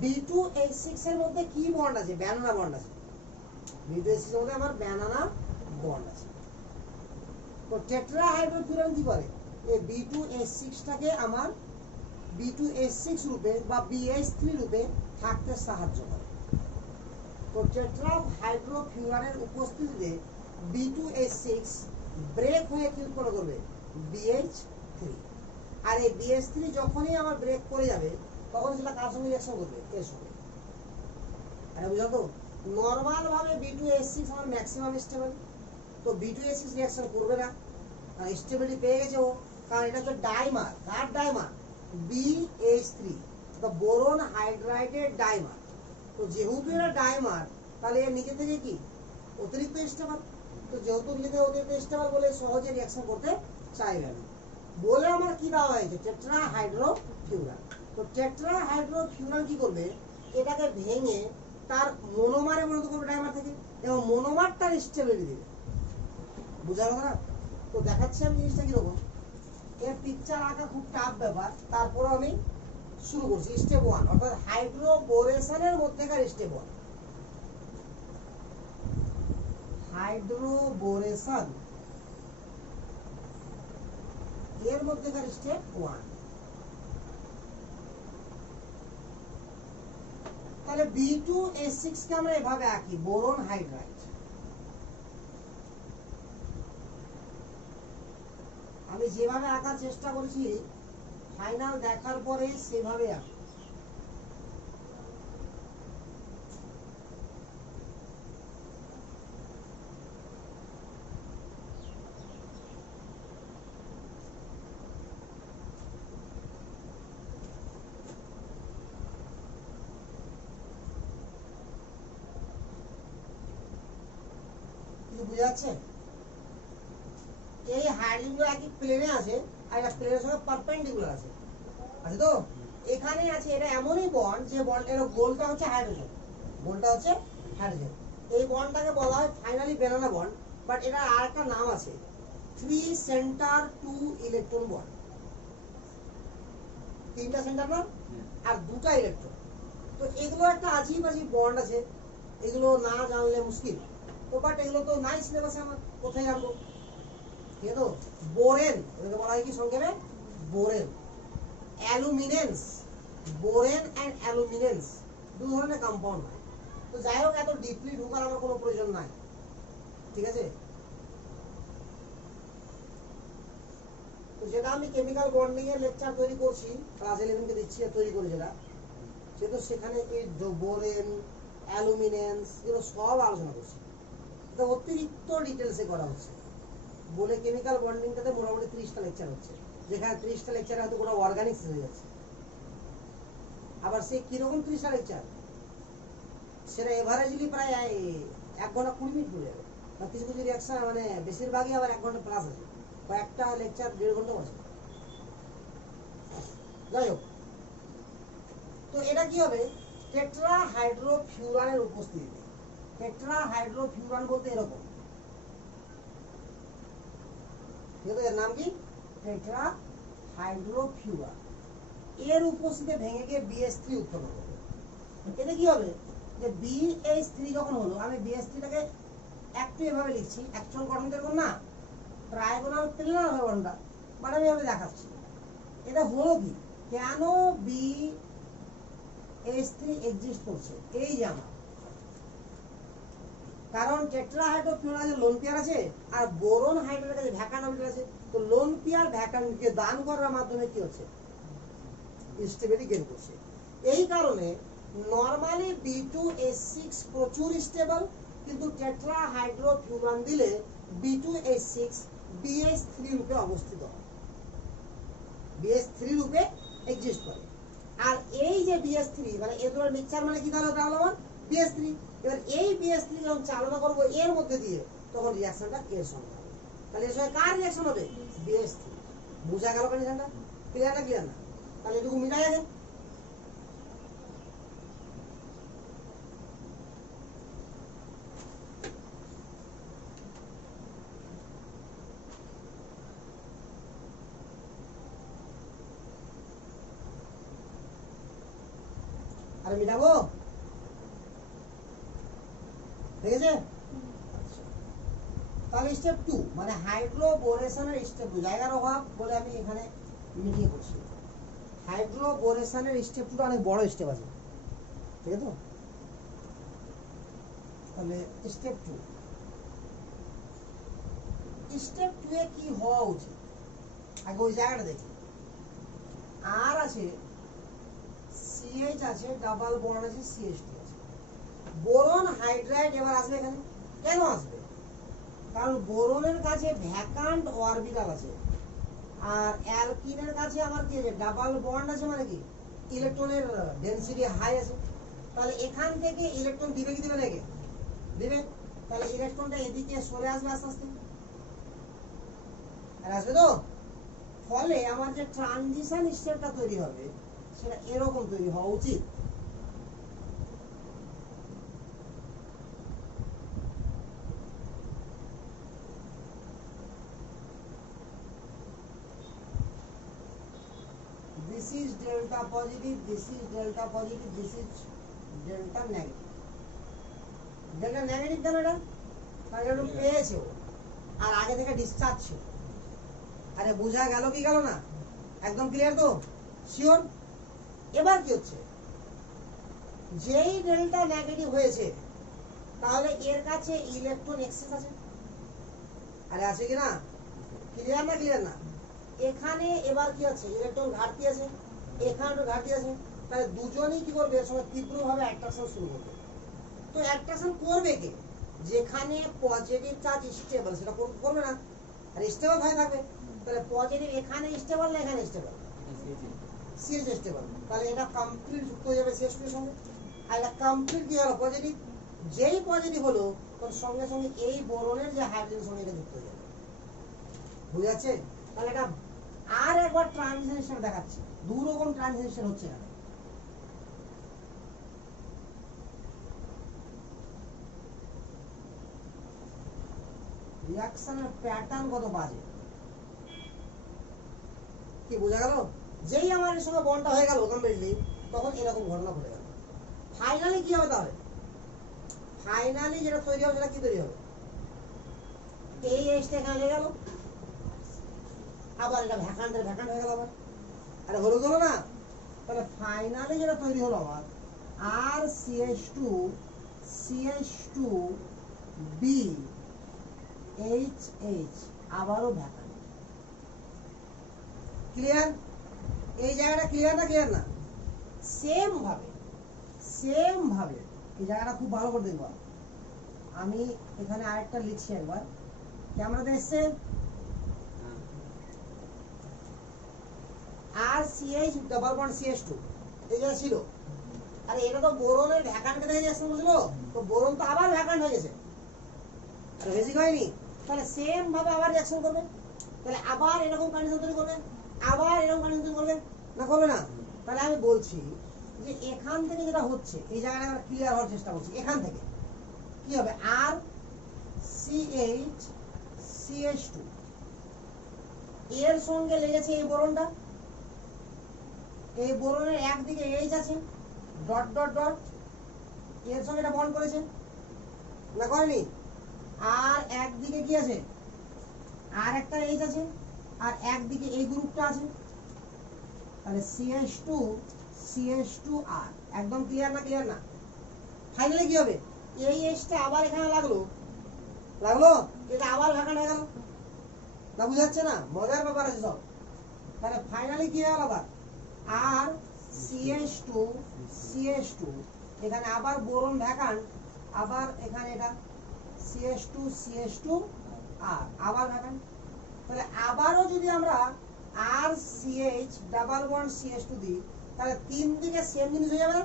B2H6 এর মধ্যে কি বন্ড আছে? ব্যানানা বন্ড আছে। B2H6 এর মধ্যে আমার ব্যানানা বন্ড আছে। তো টেট্রাহাইড্রোফিউরান কি করে? এই B2H6 টাকে আমার B2H6 রূপে বা BH3 রূপে থাকতে সাহায্য করে। তো টেট্রাহাইড্রোফিউরানের উপস্থিতিতে B2H6 ব্রেক হয়ে কি উৎপন্ন করবে? BH3। আর এই BH3 যখনই আমার ব্রেক করে যাবে তখন সেটা কার সঙ্গে রিঅ্যাকশন করবে? এর সঙ্গে। এটা বুঝা তো? নরমাল ভাবে B2H6 আমার ম্যাক্সিমাম স্টেবল, তো B2H6 রিঅ্যাকশন করবে না, কারণ স্টেবিলিটি পেয়ে গেছে ও, কারণ এটা তো ডাইমার। কার ডাইমার? BH3, তো বোরন হাইড্রাইডের ডাইমার। তো যেহেতু এটা ডাইমার, তাহলে এর নিজে থেকে কি অতিরিক্ত স্টেবল, তো যেহেতু নিজে থেকে অতিরিক্ত স্টেবল বলে সহজে রিঅ্যাকশন করতে চাইবে না বলে আমার কি দেওয়া হয়েছে? টেট্রাহাইড্রোফিউরান। তো টেট্রাহাইড্রোফিউরান কি করবে? এটাকে ভেঙে তার মনোমারে পরিণত করবে ডাইমার থেকে, এবং মনোমারটার স্টেবিলিটি দিবে। বুঝা গেল না? তো দেখাচ্ছি আমি জিনিসটা কিরকম। এর পিকচার আঁকা খুব টাফ ব্যাপার, তারপরে আমি শুরু করছি। স্টেপ 1 অর্থাৎ হাইড্রোবোরেশনের মধ্যেকার স্টেপ 1। হাইড্রোবোরেশন এর মধ্যেকার স্টেপ 1। তাহলে B2H6 কে আমরা এভাবে আঁকি, বোরন হাইড্রাইড। আমি যেভাবে আঁকার চেষ্টা করেছি ফাইনাল দেখার পরে সেভাবে আঁকি। বুঝা যাচ্ছে? এই হাইড্রোজেনগুলো একই প্লেনে আছে, আর এটা প্লেনের সঙ্গে পারপেন্ডিকুলার আছে, আছে তো? এখানে আছে, এটা এমনই বন্ড যে বন্ড, এর গোলটা হচ্ছে হাইড্রোজেন, গোলটা হচ্ছে হাইড্রোজেন। এই বন্ডটাকে বলা হয় ফাইনালি ব্যানানা বন্ড, বাট এটা আর একটা নাম আছে, 3 সেন্টার 2 ইলেকট্রন বন্ড। 3টা সেন্টার না, আর 2টা ইলেকট্রন। তো এগুলো একটা আজীব আজীব বন্ড আছে, এগুলো না জানলে মুশকিল। তো বাট এগুলো তো নাই সিলেবাসে, আমার কোথায় জানবো? ঠিক আছে তো? বোরেন, এটাকে বলা হয় কি সংক্ষেপে? বোরেন। অ্যালুমিনেন্স, বোরেন এন্ড অ্যালুমিনেন্স দু ধরনের কম্পাউন্ড হয়। তো যাই হোক, এত ডিপলি ঢোকার আমার কোনো প্রয়োজন নাই, ঠিক আছে? তো যেটা আমি কেমিক্যাল বন্ডিং এর লেকচার তৈরি করছি, ক্লাস 11 কে দিচ্ছি তৈরি করে, যেটা সেটা সেখানে এই বোরেন, অ্যালুমিনেন্স এগুলো সব আলোচনা করছি। এটা অতিরিক্ত ডিটেলসে করা হচ্ছে বলে কেমিক্যাল বন্ডিংটাতে মোটামুটি 30টা লেকচার হচ্ছে, যেখানে 30টা লেকচারে হয়তো কোনো অর্গানিক্স হয়ে যাচ্ছে। আবার সে কিরকম 30টা লেকচার, সেটা এভারেজলি প্রায় 1 ঘন্টা 20 মিনিট পড়ে যাবে। আর কিছু কিছু রিয়াকশন মানে বেশিরভাগই আবার 1 ঘন্টা প্লাস আছে, কয়েকটা লেকচার 1.5 ঘন্টা আছে। যাই হোক, তো এটা কি হবে? টেট্রাহাইড্রোফিউরানের উপস্থিতিতে, টেট্রাহাইড্রোফিউরান বলতে এরকম, এর নাম কি? টেট্রাহাইড্রোফিউরান। এর উপস্থিতিতে ভেঙে গিয়ে BH3 উৎপন্ন করবে। এতে কি হবে? যে BH3 যখন হলো, আমি BH3টাকে একটু এভাবে লিখছি, অ্যাকচুয়াল গঠন এরকম না, ট্রায়াগোনাল প্লেনার হবে গঠনটা, মানে আমি এভাবে দেখাচ্ছি। এটা হলো কি, কেন BH3 এক্সিস্ট করছে? এই যে আমার, কারণ টেট্রাহাইড্রোফিউরান যে লোন পেয়ার আছে, আর বোরন হাইড্রাইডের কাছে ভ্যাকান্ট অরবিটাল আছে, তো লোন পেয়ার ভ্যাকান্টকে দান করার মাধ্যমে কি হচ্ছে? স্টেবিলিটি গেইন করছে। এই কারণে নরমালি B2H6 প্রচুর স্টেবল, কিন্তু টেট্রাহাইড্রোফিউরান দিলে B2H6 BH3 রূপে অবস্থিত হয়, BH3 রূপে এক্সিস্ট করে। আর এই যে BH3 মানে এ দুটোর মিক্সচার মানে কি তাহলে ওটা হলো আমার BH3। এবার এই BH3 যখন চালনা করব এর মধ্যে দিয়ে তখন রিঅ্যাকশনটা এর সঙ্গে হবে। তাহলে এর সঙ্গে কার রিঅ্যাকশন হবে? BH3। বুঝা গেল কন্ডিশনটা? ক্লিয়ার না ক্লিয়ার না? তাহলে এটুকু মিলাই গেছে। আর মিটাবো ঠিক আছে। তাহলে স্টেপ 2 মানে হাইড্রোবোরেশনের স্টেপ 2 জায়গার অভাব বলে আমি এখানে মিটিয়ে করছি। হাইড্রোবোরেশনের স্টেপ 2 অনেক বড় স্টেপ আছে, ঠিক আছে। তো তাহলে স্টেপ 2 এ কি হওয়া উচিত আগে ওই জায়গাটা দেখি। আর আছে CH আছে, ডাবল বন্ড আছে, CH2 আছে। বোরন হাইড্রাইড এবার আসবে এখানে। কেন আসবে? কারণ বোরনের কাছে ভ্যাকান্ট অরবিটাল আছে, আর অ্যালকিনের কাছে আমার কি আছে? ডাবল বন্ড আছে, মানে কি ইলেকট্রনের ডেনসিটি হাই আছে। তাহলে এখান থেকে ইলেকট্রন দিবে কি দিবে না? দিবে। তাহলে ইলেকট্রনটা এদিকে সরে আসবে আস্তে আস্তে, আর আসবে তো। ফলে আমার যে ট্রানজিশন স্টেপটা তৈরি হবে সেটা এরকম তৈরি হওয়া উচিত। This is delta positive, this is delta positive, this is delta negative. delta negative কেন এটা? কারণ এটা পেয়েছে ও, আর আগে থেকে ডিসচার্জ ছিল। আরে বোঝা গেল কি গেল না? একদম ক্লিয়ার তো? শিওর? এবার কি হচ্ছে? যেই ডেল্টা নেগেটিভ হয়েছে তাহলে এর কাছে ইলেকট্রন এক্সেস আছে। আরে আছে কি না? ক্লিয়ার না ক্লিয়ার না? এখানে এবার কি আছে? ইলেকট্রন ঘাটতি আছে, এখানে ঘাটতি আছে। তাহলে দুজনেই কি করবে? এর সঙ্গে তীব্রভাবে অ্যাট্রাকশন শুরু করবে। তো অ্যাট্রাকশন করবে কে? যেখানে পজিটিভ চার্জ স্টেবল সেটা করবে না, আর স্টেবল হয়ে থাকবে। তাহলে পজিটিভ এখানে স্টেবল না এখানে স্টেবল? CH stable. তাহলে এটা কমপ্লিট যুক্ত হয়ে যাবে CH2 এর সঙ্গে। আর এটা কমপ্লিট কি হলো? পজিটিভ। যেই পজিটিভ হলো তখন সঙ্গে সঙ্গে এই বোরনের যে হাইড্রোজেনের সঙ্গে এটা যুক্ত হয়ে যাবে। বুঝা যাচ্ছে? তাহলে এটা আর একবার ট্রানজিশন দেখাচ্ছি। দু রকম ট্রানজিশন হচ্ছে এখানে। রিঅ্যাকশনের প্যাটার্ন কত বাজে কি বোঝা গেল? যেই আমার এর সঙ্গে বন্ডটা হয়ে গেল কমপ্লিটলি তখন এরকম ঘটনা ঘটে গেল। ফাইনালি কি হবে তাহলে? ফাইনালি যেটা তৈরি হবে সেটা কি তৈরি হবে? এই এসটা এখানে লেগে গেল, আবার এটা ভ্যাকান্ট হয়ে গেল আবার। আরে হলো গেল না? তাহলে ফাইনালি যেটা তৈরি হলো আমার আর CH2 B HH আবারও ভ্যাকান্ট। ক্লিয়ার? এই জায়গাটা ক্লিয়ার না ক্লিয়ার না? সেম ভাবে এই জায়গাটা খুব ভালো করে দেখবা। আমি এখানে আরেকটা লিখছি একবার। ক্যামেরাতে এসছে? আর CH ডাবল বন্ড CH2 এই জায়গা ছিল। আরে এটা তো বোরনের ভ্যাকান্টে থেকে যাচ্ছে, বুঝলো তো? বোরন তো আবার ভ্যাকান্ট হয়ে গেছে, আর বেসিক হয়নি। তাহলে সেম ভাবে আবার রিঅ্যাকশন করবে। তাহলে আবার এরকম কন্ডিশন তৈরি করবে, আবার এরকম কন্ডিশন তৈরি করবে না, করবে না? তাহলে আমি বলছি যে এখান থেকে যেটা হচ্ছে এই জায়গাটা আমরা ক্লিয়ার হওয়ার চেষ্টা করছি। এখান থেকে কি হবে? আর CH CH2 এর সঙ্গে লেগেছে এই বোরনটা। এই বোরনের একদিকে H আছে, ডট ডট ডট, এর সঙ্গে এটা বন্ড করেছে না, করেনি? আর একদিকে কি আছে? আর একটা H আছে, আর একদিকে এই গ্রুপটা আছে। তাহলে CH2R। একদম ক্লিয়ার না ক্লিয়ার না? ফাইনালি কি হবে? এই Hটা আবার এখানে লাগলো, এটা আবার ভ্যাকান্ট হয়ে গেল না? বুঝাচ্ছে না? মজার ব্যাপার আছে সব। তাহলে ফাইনালি কি হয়ে গেল? আবার আর CH2 এখানে আবার বোরন ভ্যাকান্ট, আবার এখানে এটা CH2 আর আবার ভ্যাকান্ট। তাহলে আবারও যদি আমরা আর CH ডাবল বন্ড CH2 দিই তাহলে তিন দিকে সেম জিনিস হয়ে যাবে না?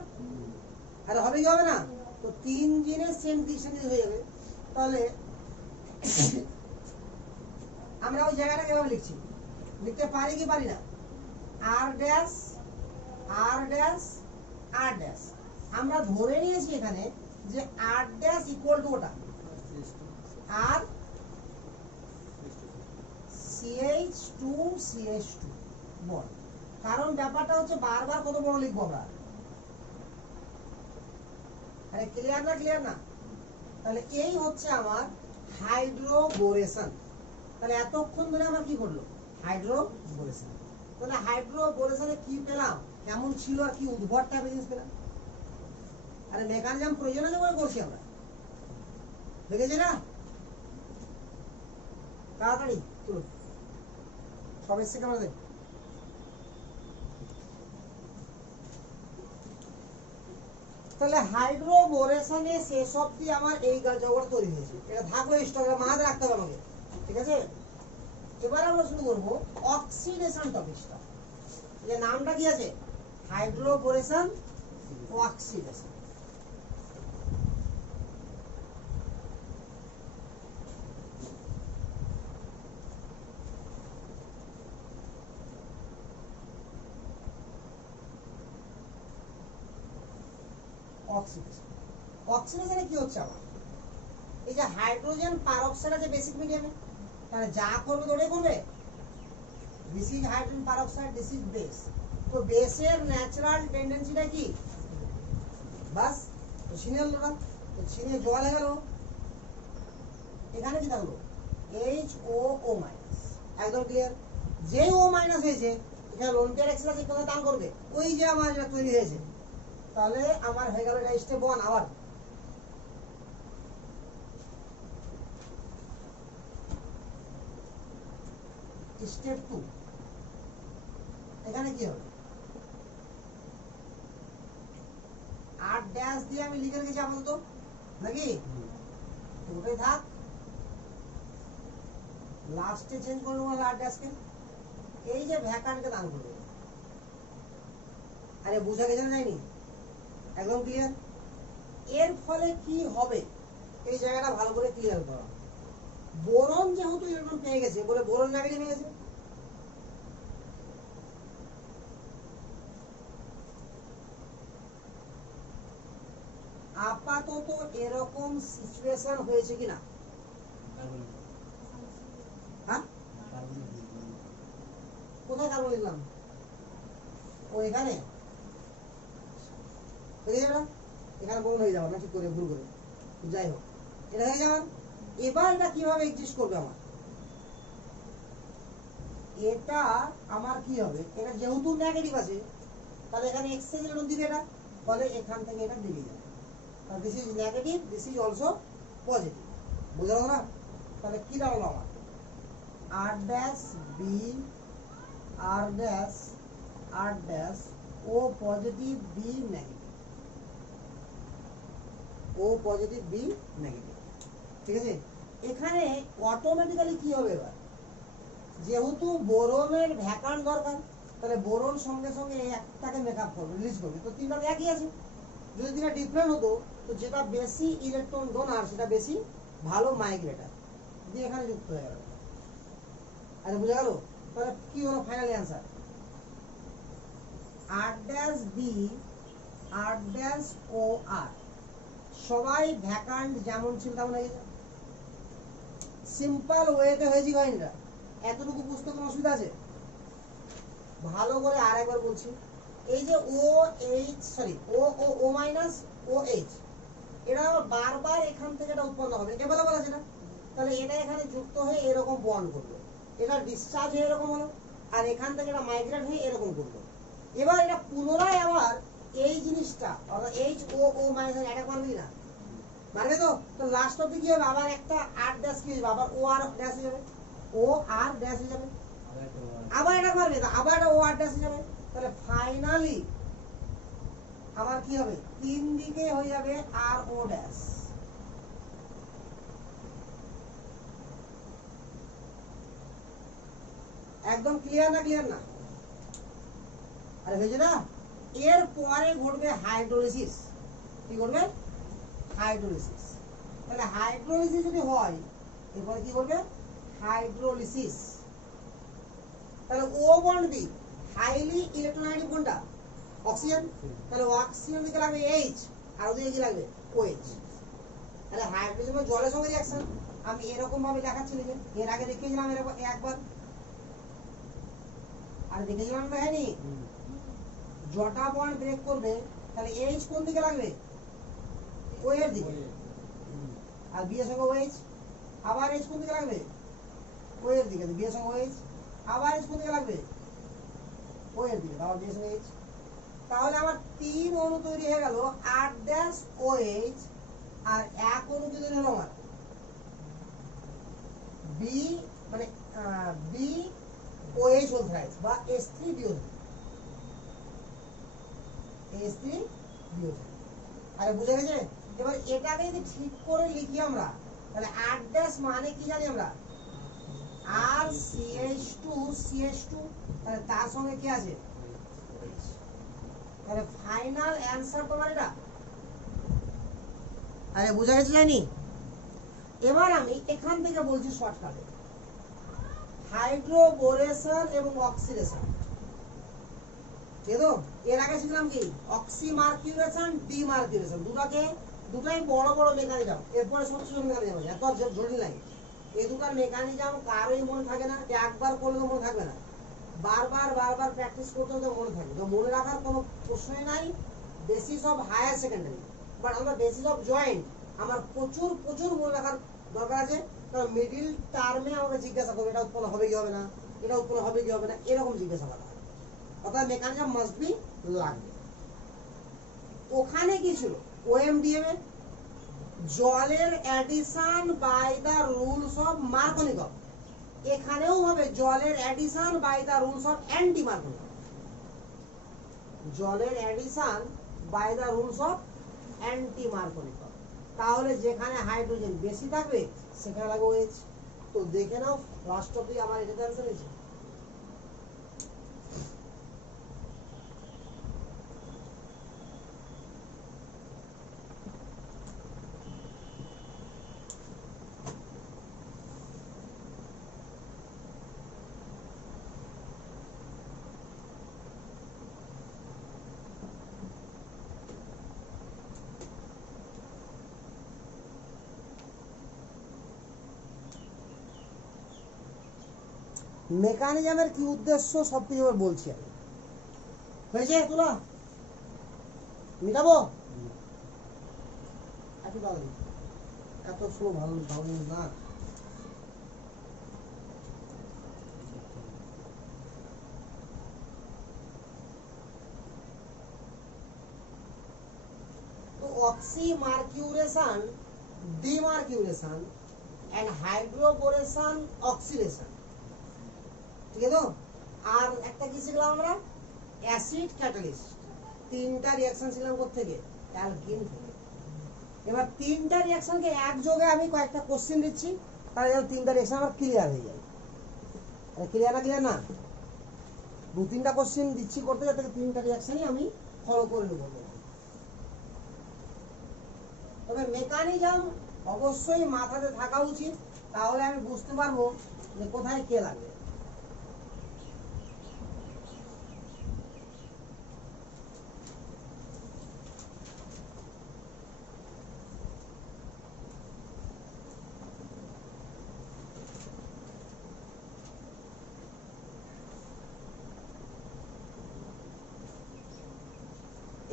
আরে হবে কি হবে না? তো তিন জিনিস সেম ডিস্টেন্স হয়ে যাবে। তাহলে আমরা ওই জায়গাটাকে এভাবে লিখছি, লিখতে পারি কি পারি না? আর ড্যাশ আর ড্যাশ আর ড্যাশ। আমরা ধরে নিয়েছি এখানে যে আর ড্যাশ ইকুয়াল টু ওটা আর CH2 CH2 বন্ড। কারণ ব্যাপারটা হচ্ছে বারবার কত বড় লিখবো আমরা? আরে ক্লিয়ার না? ক্লিয়ার না? তাহলে এই হচ্ছে আমার হাইড্রোবোরেশন। তাহলে এতক্ষণ ধরে আমার কি করলো? হাইড্রোবোরেশন। তাহলে হাইড্রোবোরেশনে কি পেলাম, কেমন ছিল আর কি উদ্ভট টাইপের জিনিস পেলাম। আরে মেকানিজম প্রয়োজন আছে বলে করছি আমরা, দেখেছি না? তাড়াতাড়ি চলো সব এসছে ক্যামেরাতে। তাহলে হাইড্রোবোরেশনে শেষ অব্দি আমার এই জগৎ তৈরি হয়েছে। এটা থাকলে স্টকে মাথায় রাখতে হবে আমাকে, ঠিক আছে? এবার আমরা শুরু করবো অক্সিডেশন টপিকটা। যে নামটা কি আছে? হাইড্রোবোরেশন ও অক্সিডেশন। অক্সিডেশন, অক্সিডেশনে কি হচ্ছে আমার? এই যে হাইড্রোজেন পারঅক্সাইড আছে বেসিক মিডিয়ামে, তাহলে যা করবে ওটাই করবে। This is hydrogen peroxide, this is base. তো বেসের ন্যাচারাল টেন্ডেন্সিটা কি? বাস তো ছিনে হলো না, তো ছিনে জল হয়ে গেল। এখানে কি থাকলো? HOO minus. একদম ক্লিয়ার? যে ও মাইনাস হয়েছে এখানে লোন পেয়ার এক্সেল আছে, কোথায় দান করবে? ওই যে আমার যেটা তৈরি হয়েছে। তাহলে আমার হয়ে গেল এটা স্টেপ 1। আবার স্টেপ 2। এখানে কি হবে? আর ড্যাশ দিয়ে আমি লিখে রেখেছি আপাতত, নাকি? তো ওটাই থাক, লাস্টে চেঞ্জ করে নেবো আর ড্যাশকে। এই যে ভ্যাকান্টকে দান করবে। আরে বোঝা গেছে না? যায়নি? একদম ক্লিয়ার? এর ফলে কি হবে এই জায়গাটা ভালো করে ক্লিয়ার করা। বোরন যেহেতু ইলেকট্রন পেয়ে গেছে বলে বোরন নেগেটিভ হয়ে গেছে। আপাতত এরকম সিচুয়েশন হয়েছে কিনা? হ্যাঁ, কোথায় কার্বন লিখলাম? ও এখানে হয়ে যাবে না? এখানে বোরন হয়ে যাবে না, ঠিক করে ভুল করে। যাই হোক, এটা হয়ে যাবে। এবার এটা কিভাবে এক্সিস্ট করবে আমার? এটা আমার কি হবে? এটা যেহেতু নেগেটিভ আছে তাহলে এখানে এক্সচেঞ্জ ইলেকট্রন দিবে এটা, ফলে এখান থেকে এটা বেরিয়ে যাবে। তাহলে this is negative, this is also positive. বুঝা গেল না? তাহলে কি দাঁড়ালো আমার? আর ড্যাশ বি আর ড্যাশ আর dash O positive B negative, ও পজিটিভ বি নেগেটিভ। ঠিক আছে? এখানে অটোমেটিক্যালি কি হবে এবার? যেহেতু বোরনের ভ্যাকান্ট দরকার, তাহলে বোরন সঙ্গে সঙ্গে একটাকে মেকআপ করবে, রিলিজ করবে। তো তিনটা একই আছে। যদি তিনটা ডিফারেন্ট হতো তো যেটা বেশি ইলেকট্রন ডোনার সেটা বেশি ভালো মাইগ্রেটার দিয়ে এখানে যুক্ত হয়ে গেল। আরে বুঝা গেল? তাহলে কি হলো ফাইনাল অ্যান্সার? আর ড্যাশ বি আর ড্যাশ ও আর সবাই ভ্যাকান্ট যেমন ছিল তেমন হয়ে গেছে। সিম্পল ওয়েতে হয়েছে কয়েনটা। এতটুকু বুঝতে কোনো অসুবিধা আছে? ভালো করে আরেকবার বলছি, এই যে ও এইচ সরি ও ও ও মাইনাস ও এইচ, এটা বারবার এখান থেকে এটা উৎপন্ন হবে, এবার বলা আছে না? তাহলে এটা এখানে যুক্ত হয়ে এরকম বন্ড করলো, এটা ডিসচার্জ হয়ে এরকম হলো, আর এখান থেকে এটা মাইগ্রেট হয়ে এরকম করলো। এবার এটা পুনরায় আবার এই জিনিসটা অর্থাৎ এইচ ও ও মাইনাস অ্যাটাক মারবে না? মারবে তো। তো লাস্ট অব্দি কি হবে? আবার একটা আর ড্যাশ কি হবে? আবার ও আর ড্যাশ হয়ে যাবে, ও আর ড্যাশ হয়ে যাবে, আবার এটা মারবে তো আবার এটা ও আর ড্যাশ হয়ে যাবে। তাহলে ফাইনালি আমার কি হবে? তিন দিকে হয়ে যাবে আর ও ড্যাশ। একদম ক্লিয়ার না? ক্লিয়ার না? আরে হয়েছে না? এর পরে ঘটবে হাইড্রোলিসিস। কি ঘটবে? হাইড্রোলিসিস। তাহলে হাইড্রোলিসিস যদি হয় এরপরে কি করবে? হাইড্রোলিসিস। তাহলে ও বন্ড বি হাইলি ইলেকট্রোনাইটিক কোনটা? অক্সিজেন। তাহলে অক্সিজেন দিকে লাগবে এইচ, আর ওদিকে কি লাগবে? ওএইচ। তাহলে হাইড্রোজেন জলের সঙ্গে রিঅ্যাকশন আমি এরকম ভাবে দেখাচ্ছি লিখে। এর আগে দেখিয়েছিলাম এরকম একবার, আর দেখেছিলাম না? দেখাইনি? জটা বন্ড ব্রেক করবে তাহলে এইচ কোন দিকে লাগবে? ও এর দিকে। আর বি এর সঙ্গে ওএইচ, আবার এইচ কোন দিকে লাগবে? ও এর দিকে। বি এর সঙ্গে ওএইচ, আবার এইচ কোন দিকে লাগবে? ও এর দিকে। আবার বি এর সঙ্গে এইচ। তাহলে আমার 3 অণু তৈরি হয়ে গেল 8 ড্যাশ ওএইচ, আর 1 অণু কি তৈরি হলো আমার? বি মানে বি ওএইচ হোল থ্রাইস বা H3BO3। H3BO3। আরে বুঝে গেছে? এবার এটাকে যদি ঠিক করে লিখি আমরা তাহলে 8 ড্যাশ মানে কি জানি আমরা? আর CH2 তাহলে তার সঙ্গে কি আছে? তাহলে ফাইনাল অ্যানসার তোমার এটা। আরে বুঝা গেছে জানি? এবার আমি এখান থেকে বলছি শর্টকাটে, হাইড্রোবোরেশন এবং অক্সিডেশন। ঠিক তো? এর আগে শিখলাম কি? অক্সিমার্কিউরেশন, ডিমার্কিউরেশন। দুটাই বড় বড় মেকানিজম। এরপরে সবচেয়ে মেকানিজম আছে, এত জটিল নাই। এই দুটার মেকানিজম কারোই মনে থাকে না, একবার করলে মনে থাকবে না, বারবার প্র্যাকটিস করতে হতে মনে থাকবে। তো মনে রাখার কোনো প্রশ্নই নাই। Basis of higher secondary, but আমরা বেসিস অফ জয়েন্ট আমার প্রচুর মনে রাখার দরকার আছে। কারণ মিডিল টার্মে আমাকে জিজ্ঞাসা করবে এটা উৎপন্ন হবে কি হবে না, এটা উৎপন্ন হবে কি হবে না, এরকম জিজ্ঞাসা করা হয়। অর্থাৎ মেকানিজম মাস্ট বি লাগবে। ওখানে কি ছিল? ওএমডিএম এ জলের addition by the rules of Markovnikov. এখানেও হবে জলের addition by the rules of anti Markovnikov. জলের addition by the rules of anti Markovnikov. তাহলে যেখানে হাইড্রোজেন বেশি থাকবে সেখানে লাগবে OH। তো দেখে নাও লাস্ট অব্দি আমার এটাতে অ্যান্সার হয়েছে। মেকানিজমের কি উদ্দেশ্য সব কিছু বলছি আমি। হয়েছে তোলা? মিটাবো? এত স্লো ভালো ভালো না। তো অক্সিমার্কিউরেশন, ডিমার্কিউরেশন এন্ড হাইড্রোবোরেশন, অক্সিডেশন। ঠিক আছে তো? আর একটা কি শিখলাম আমরা? Acid catalyst. 3টা রিঅ্যাকশন শিখলাম কোত্থেকে? অ্যালকিন থেকে। এবার 3টা রিঅ্যাকশনকে একযোগে আমি কয়েকটা কোশ্চেন দিচ্ছি, তাহলে যেন 3টা রিঅ্যাকশন আমার ক্লিয়ার হয়ে যায়। ক্লিয়ার না? ক্লিয়ার না? 2-3টা কোশ্চেন দিচ্ছি করতে, যাতে 3টা রিঅ্যাকশনই আমি ফলো করে নেব। তবে মেকানিজম অবশ্যই মাথাতে থাকা উচিত, তাহলে আমি বুঝতে পারবো যে কোথায় কে লাগবে।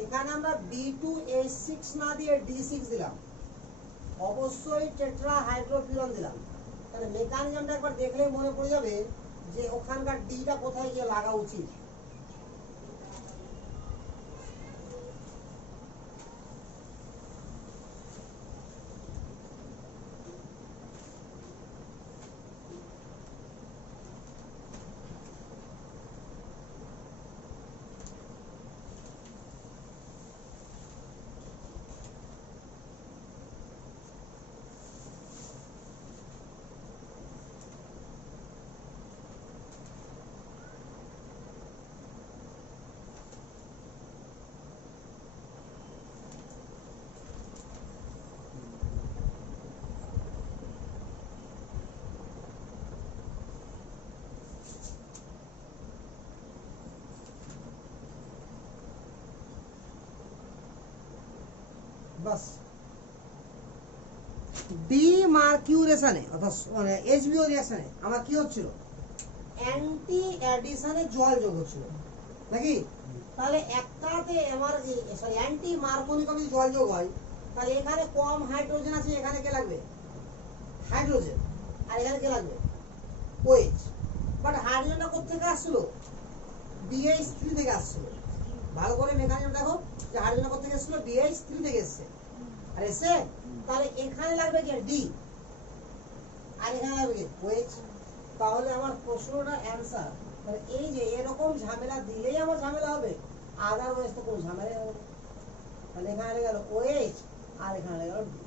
এখানে আমরা B2H6 না দিয়ে D6 দিলাম, অবশ্যই টেট্রা হাইড্রোফিউরন দিলাম। তাহলে মেকানিজমটা একবার দেখলেই মনে পড়ে যাবে যে ওখানকার ডিটা কোথায় গিয়ে লাগা উচিত। বাস ডিমার্কিউরেশনে অর্থাৎ মানে এইচবিও রিঅ্যাকশনে আমার কি হচ্ছিল, অ্যান্টি অ্যাডিশনে জল যোগ হচ্ছিল নাকি? তাহলে একটাতে আমার সরি অ্যান্টি মার্কোনিক যদি জল যোগ হয় তাহলে এখানে কম হাইড্রোজেন আছে, এখানে কে লাগবে, হাইড্রোজেন, আর এখানে কে লাগবে, ওএইচ। বাট হাইড্রোজেনটা কোথা থেকে আসছিল, BH3 থেকে আসছিল। ভালো করে মেকানিজম দেখো যে হাইড্রোজেন কোথা থেকে আসছিল, BH3 থেকে এসেছে। আর এসে তাহলে এখানে লাগবে কি ডি, আর এখানে লাগবে কি ওএইচ। তাহলে আমার প্রশ্নটা অ্যানসার, মানে এই যে এরকম ঝামেলা দিলেই আমার ঝামেলা হবে, আদারওয়াইজ তো কোনো ঝামেলা হবে না। তাহলে এখানে গেল OH আর এখানে গেল ডি।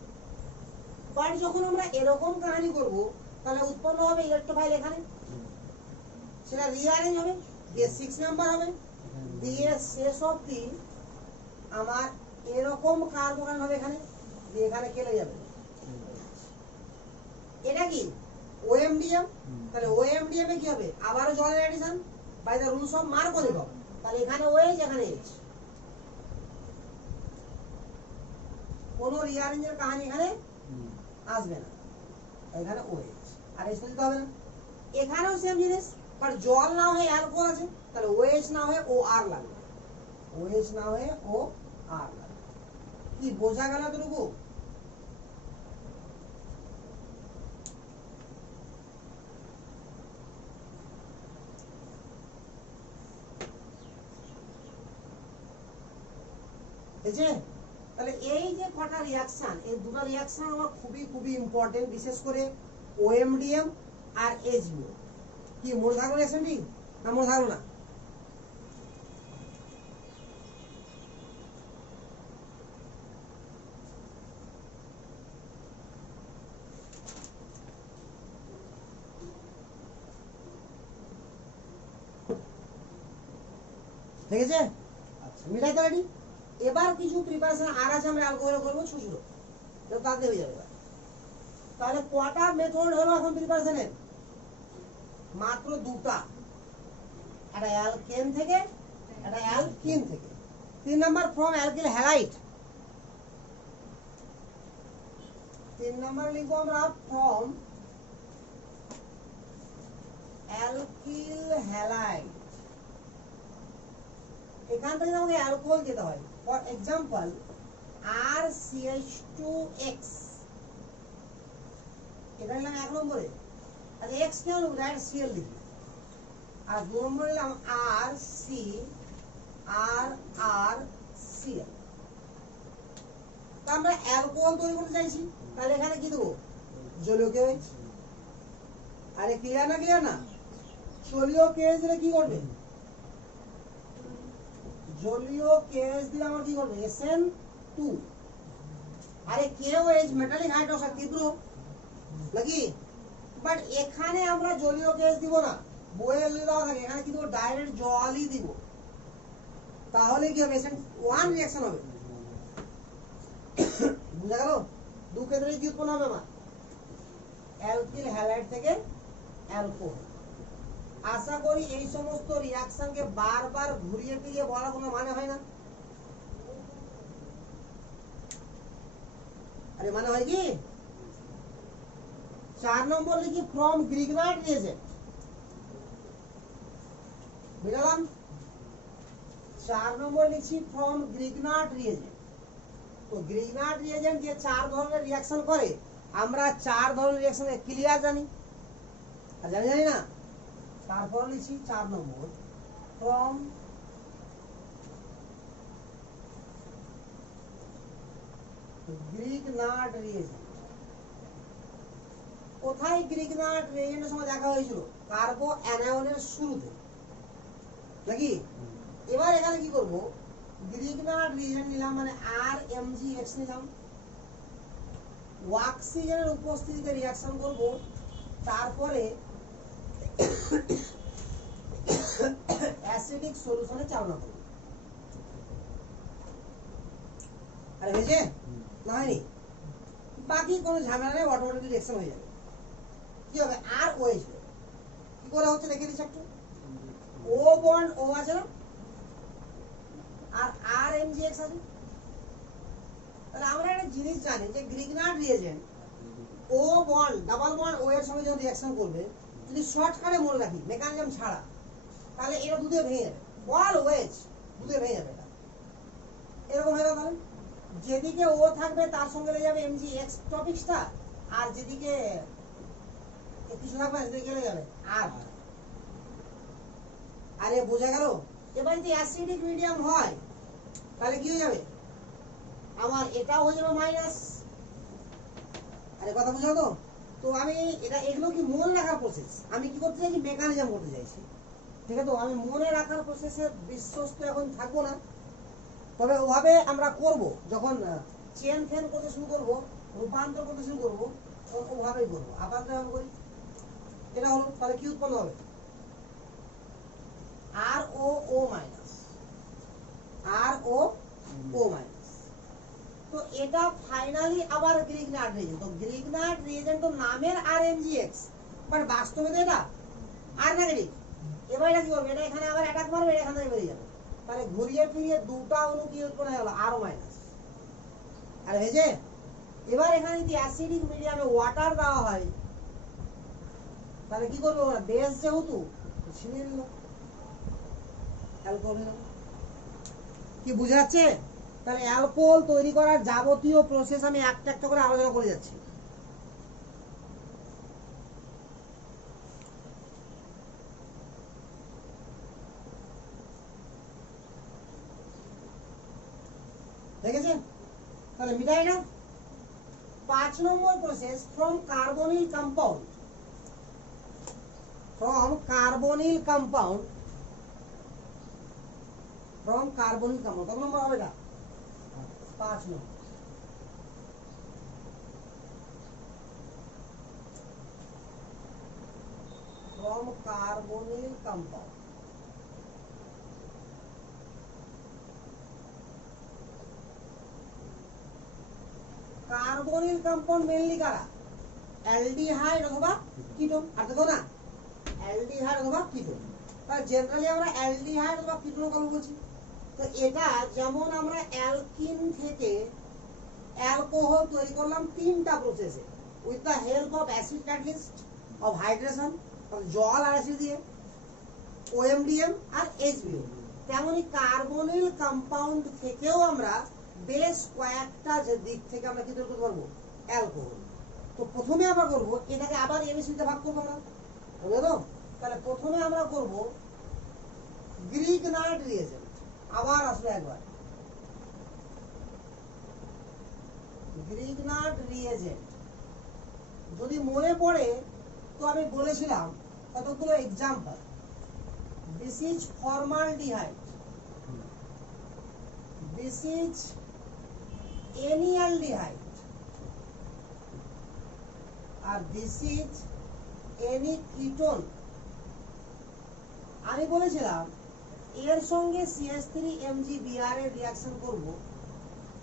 বাট যখন আমরা এরকম কাহিনী করব তাহলে উৎপন্ন হবে ইলেকট্রোফাইল, এখানে সেটা রিঅ্যারেঞ্জ হবে, দিয়ে 6 নাম্বার হবে, দিয়ে শেষ অবধি আমার এরকম কার্বন হবে এখানে, দিয়ে এখানে কেটে যাবে। এটা কি OMDM, তাহলে OMDM এ কি হবে, আবারও জলের addition by the rules of Markovnikov. তাহলে এখানে OH এখানে H, কোন রিঅ্যারেঞ্জের কাহিনী এখানে আসবে না, এখানে OH আর H দিতে হবে না। এখানেও সেম জিনিস, বাট জল না হয়ে অ্যালকোহল আছে, তাহলে OH না হয়ে OR লাগবে, OH না হয়ে OR লাগবে। কি বোঝা গেল এতটুকু? তাহলে এই যে কটা রিঅ্যাকশন, এই দুটো রিঅ্যাকশন আমার খুবই খুবই ইম্পর্টেন্ট, বিশেষ করে OMDM আর HBO। কি মনে থাকলো রিঅ্যাকশনটি না মনে থাকলো না? ঠিক আছে, আচ্ছা মিটাই তো রেডি। এবার কিছু প্রিপারেশন আর আছে, আমরা অ্যালকোহল করবো ছোট ছোট, তো তাতে হয়ে যাবে। তাহলে কটা মেথড হলো এখন প্রিপারেশনের, মাত্র দুটা, একটা অ্যালকেন থেকে একটা অ্যালকিন থেকে। 3 number from alkyl halide, 3 number লিখবো আমরা ফ্রম অ্যালকিল হ্যালাইড। এখান থেকে আমাকে অ্যালকোহল যেতে হয়, ফর এক্সাম্পল RCH2X, এটা নিলাম 1 নম্বরে। আচ্ছা X কেন লিখবো, ডাইরেক্ট Cl লিখি। আর 2 নম্বরে নিলাম RCl। তা আমরা অ্যালকোহল তৈরি করতে চাইছি, তাহলে এখানে কি দেবো, জলীয় KOH। আরে ক্লিয়ার না, ক্লিয়ার না? জলীয় KOH দিলে কি করবে, জলীয় KOH দিলে আমার কি করবে, SN2। আরে KOH মেটালিক হাইড্রোক্সাইড তীব্র নাকি? বাট এখানে আমরা জলীয় KOH দিব না, বইয়ে দেওয়া থাকে, এখানে কি দেবো, ডাইরেক্ট জলই দিব। তাহলে কি হবে, SN1 রিঅ্যাকশন হবে। বুঝা গেল? দু ক্ষেত্রে কি উৎপন্ন হবে আমার, অ্যালকিল হ্যালাইড থেকে অ্যালকোহল। আশা করি এই সমস্ত রিঅ্যাকশনকে বারবার ঘুরিয়ে ফিরিয়ে বলার কোনো মানে হয় না। আরে মানে হয় কি, 4 নম্বর লিখি ফ্রম গ্রিগনার্ড রিএজেন্ট, বুঝলাম? 4 নম্বর লিখছি ফ্রম গ্রিগনার্ড রিএজেন্ট। তো গ্রিগনার্ড রিএজেন্ট যে 4 ধরনের রিঅ্যাকশন করে, আমরা 4 ধরনের রিঅ্যাকশন ক্লিয়ার জানি, আর জানি না। তারপর লিখছি 4 নম্বর ফ্রম গ্রিগনার্ড রিএজেন্ট। কোথায় গ্রিগনার্ড রিএজেন্টের সময় দেখা হয়েছিল, কার্বো অ্যানায়নের শুরুতে নাকি? এবার এখানে কি করব, গ্রিগনার্ড রিএজেন্ট নিলাম, মানে RMgX নিলাম, অক্সিজেনের উপস্থিতিতে রিঅ্যাকশন করব, তারপরে অ্যাসিডিক সলিউশনে চালনা করব। আরে হয়েছে না হয়নি? বাকি কোনো ঝামেলা নেই, অটোমেটিক রিঅ্যাকশন হয়ে যাবে। কি হবে, আর OH কি করে হচ্ছে দেখে দিচ্ছি একটু। O বন্ড O আছে না, আর RMgX আছে, তাহলে আমরা একটা জিনিস জানি যে গ্রিগনার্ড রিয়েজেন্ট ও বন্ড ডাবল বন্ড ও এর সঙ্গে যখন রিঅ্যাকশন করবে, যদি শর্টকাটে মনে রাখি মেকানিজম ছাড়া, তাহলে এটা দুধে ভেঙে যাবে, অলওয়েজ দুধে ভেঙে যাবে। এটা এরকম হয়ে গেল, যেদিকে ও থাকবে তার সঙ্গে লেগে যাবে এমজিএক্স টপিকসটা, আর যেদিকে কিছু থাকবে না সেদিকে লেগে যাবে আর। আরে বোঝা গেল? এবার যদি অ্যাসিডিক মিডিয়াম হয় তাহলে কি হয়ে যাবে, আমার এটাও হয়ে যাবে মাইনাস। আরে কথা বুঝলো তো? তো আমি এটা এগুলো কি মনে রাখার প্রসেস, আমি কি করতে চাইছি মেকানিজম করতে চাইছি, ঠিক আছে? তো আমি মনে রাখার প্রসেসে বিশ্বস্ত এখন থাকবো না, তবে ওভাবে আমরা করব যখন চেন ফেন করতে শুরু করব, রূপান্তর করতে শুরু করব, তখন ওভাবেই করবো। আপাতত আমি করি এটা হলো, তাহলে কি উৎপন্ন হবে, আর ও ও মাইনাস, আর ও ও মাইনাস। তো এটা ফাইনালি আবার গ্রিগনার্ড রিয়েজেন্ট। তো গ্রিগনার্ড রিয়েজেন্ট তো নামের আর এমজিএক্স, বাট বাস্তবে তো এটা আর নেগেটিভ। এবার এটা কি করবে, এটা এখানে আবার অ্যাটাক মারবে, এটা এখান থেকে বেরিয়ে যাবে, তাহলে ঘুরিয়ে ফিরিয়ে দুটা অণু কি উৎপন্ন হয়ে গেল, আর ও মাইনাস। আর হয়েছে? এবার এখানে যদি অ্যাসিডিক মিডিয়ামে ওয়াটার দেওয়া হয় তাহলে কি করবে ওরা, বেস যেহেতু ছিনিয়ে নিল, অ্যালকোহল নিল। কি বুঝা যাচ্ছে? তাহলে অ্যালকোহল তৈরি করার যাবতীয় প্রসেস আমি একটা একটা করে আলোচনা করে যাচ্ছি। দেখেছেন? তাহলে মিটাই না। 5 নম্বর process, from carbonyl compound, from carbonyl compound, from carbonyl compound, কত নম্বর হবে এটা? 5 নম্বর। from carbonyl compound, carbonyl compound mainly কারা, অ্যালডিহাইড অথবা কিটোন, আর দেখো না অ্যালডিহাইড অথবা কিটোন। তাহলে জেনারেলি আমরা অ্যালডিহাইড অথবা কিটোনের কথা বলছি। তো এটা যেমন আমরা অ্যালকিন থেকে অ্যালকোহল তৈরি করলাম তিনটা প্রসেসে, with the help of acid catalyst of hydration, জল আর অ্যাসিড দিয়ে, ওএমডিএম আর এইচবিও, তেমনি কার্বনিল কম্পাউন্ড থেকেও আমরা বেশ কয়েকটা যে দিক থেকে আমরা কি তৈরি করতে পারবো, অ্যালকোহল। তো প্রথমে আমরা করবো এটাকে আবার এবিসিতে ভাগ করবো আমরা, বুঝলে তো? তাহলে প্রথমে আমরা করব গ্রিগনার্ড রিয়েজেন্ট, আবার আসলে একবার গ্রিগনার্ড রিয়েজেন্ট। যদি মনে পড়ে তো আমি বলেছিলাম কতগুলো example. This is formaldehyde, this is any aldehyde, আর দিস ইজ এনি কিটোন। আমি বলেছিলাম এর সঙ্গে CH3MgBr এর রিঅ্যাকশন করব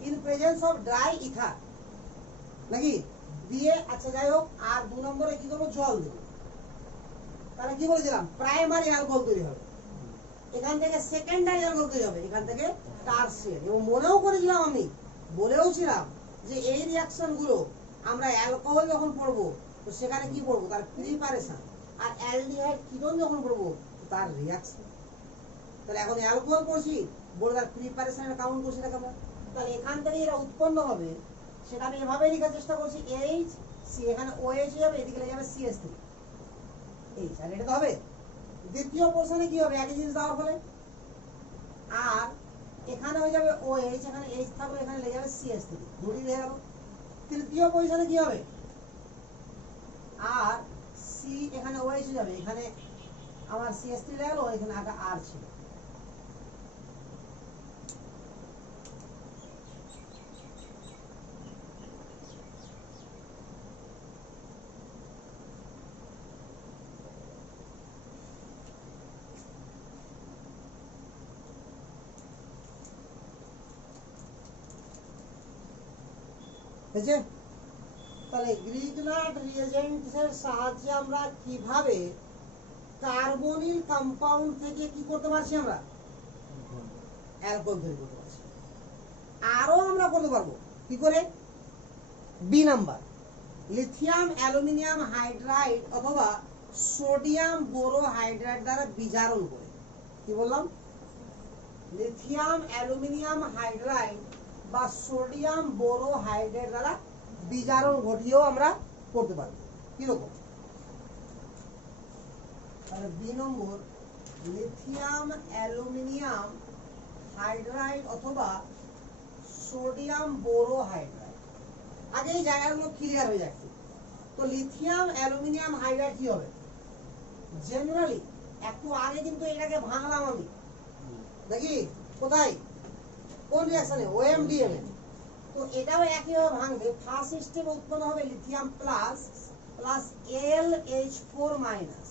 in presence of dry ether, নাকি দিয়ে, আচ্ছা যাই হোক, আর 2 নম্বরে কি করব, জল দেব। তাহলে কি বলেছিলাম, প্রাইমারি অ্যালকোহল তৈরি হবে, এখান থেকে সেকেন্ডারি অ্যালকোহল তৈরি হবে, এখান থেকে টারসিয়ারি। এবং মনেও করেছিলাম, আমি বলেও ছিলাম যে এই রিঅ্যাকশন গুলো আমরা অ্যালকোহল যখন পড়বো তো সেখানে কি পড়বো, তার প্রিপারেশন, আর অ্যালডিহাইড কিটোন যখন পড়বো তার রিঅ্যাকশন। তাহলে এখন অ্যালকোহল পড়ছি, বলে তার প্রিপারেশনের কাউন্ট করছি না আমরা। তাহলে এখান থেকে এরা উৎপন্ন হবে সেটা আমি এভাবে লেখার চেষ্টা করছি, এইচ সি, এখানে OH যাবে, এদিকে লেগে যাবে CH3 এইচ, আর এটা তো হবে। দ্বিতীয় পোরশনে কি হবে, একই জিনিস দেওয়ার ফলে, আর এখানে হয়ে যাবে OH, এখানে H থাকবে, এখানে লেগে যাবে CH3, দুটি হয়ে গেল। তৃতীয় পজিশনে কি হবে, আর সি, এখানে OH যাবে, এখানে আমার CH3 লেগে গেল, এখানে আগে আর ছিল। বুঝছে? তাহলে গ্রিগনার্ড রিয়েজেন্টের সাহায্যে আমরা কিভাবে কার্বনিল কম্পাউন্ড থেকে কি করতে পারছি, আমরা অ্যালকোহল তৈরি করতে পারছি। আরো আমরা করতে পারবো, কি করে? B number, lithium aluminium hydride অথবা সোডিয়াম বোরোহাইড্রাইড দ্বারা বিজারণ করে। কি বললাম? লিথিয়াম অ্যালুমিনিয়াম হাইড্রাইড বা সোডিয়াম বোরোহাইড্রাইড দ্বারা বিজারণ ঘটিয়েও আমরা করতে পারি। কিরকম? তাহলে B number, lithium aluminium hydride অথবা সোডিয়াম বোরোহাইড্রাইড। আগে এই জায়গাগুলো ক্লিয়ার হয়ে যাচ্ছে। তো লিথিয়াম অ্যালুমিনিয়াম হাইড্রাইড কি হবে? জেনারেলি একটু আগে কিন্তু এটাকে ভাঙলাম আমি, দেখি কোথায় কোন রিঅ্যাকশনে, OMDM এ। তো এটাও একইভাবে ভাঙবে। ফার্স্ট স্টেপে উৎপন্ন হবে lithium plus plus AlH4 minus,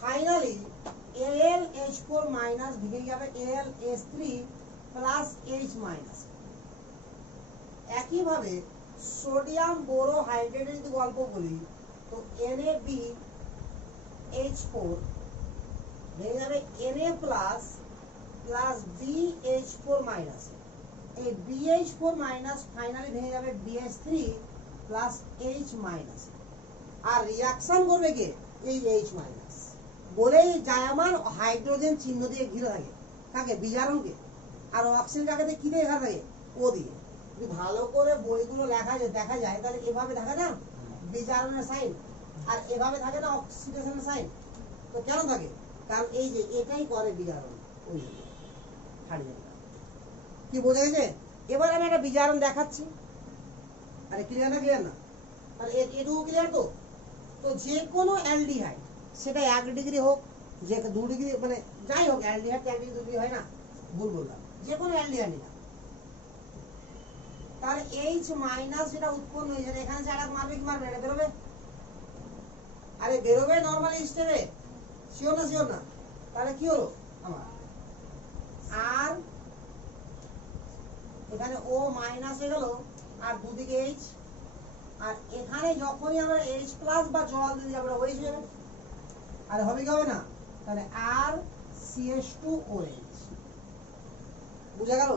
finally AlH4 minus ভেঙে যাবে AlH3 প্লাস H মাইনাস। একইভাবে সোডিয়াম বোরোহাইড্রেটের যদি গল্প বলি তো NaBH4 ভেঙে যাবে Na plus plus BH4 minus, এই BH4 মাইনাস ফাইনালি ভেঙে যাবে BH3 প্লাস H মাইনাস। আর রিঅ্যাকশন করবে কে? এই H মাইনাস বলেই জায়মান হাইড্রোজেন চিহ্ন দিয়ে ঘিরে থাকে কাকে? বিজারণকে। আর অক্সিজেন কাকে কি দিয়ে ঘিরে থাকে? ও দিয়ে। যদি ভালো করে বইগুলো দেখা যায় তাহলে এভাবে থাকে না বিজারণের সাইন, আর এভাবে থাকে না অক্সিডেশনের সাইন। তো কেন থাকে? কারণ এই যে এটাই করে বিজারণ। ওই হাইড্রোজেনটা। কি বোঝা গেছে? এবার আমি একটা বিজারণ দেখাচ্ছি। আরে ক্লিয়ার না? ক্লিয়ার না? তাহলে এটুকু ক্লিয়ার তো? তো যে কোনো অ্যালডিহাইড, সেটা 1 ডিগ্রি হোক, যে 2 ডিগ্রি, মানে যাই হোক, অ্যালডিহাইড 1 ডিগ্রি 2 ডিগ্রি হয় না, ভুল বললাম, যে কোনো অ্যালডিহাইড নিলাম। তাহলে H মাইনাস যেটা উৎপন্ন হয়েছে এখানে জায়গা মারবে কি মারবে? এটা বেরোবে। আরে বেরোবে নরমালি স্টেপে, শিওর না? শিওর না? তাহলে কি হলো আমার? আর এখানে O মাইনাস হয়ে গেল, আর দুদিকে H, আর এখানে যখনই আমরা H প্লাস বা জল দিতে যাবো ওই হয়ে যাবে। আর হবে কি হবে না? তাহলে আর CH2OH। বুঝা গেল?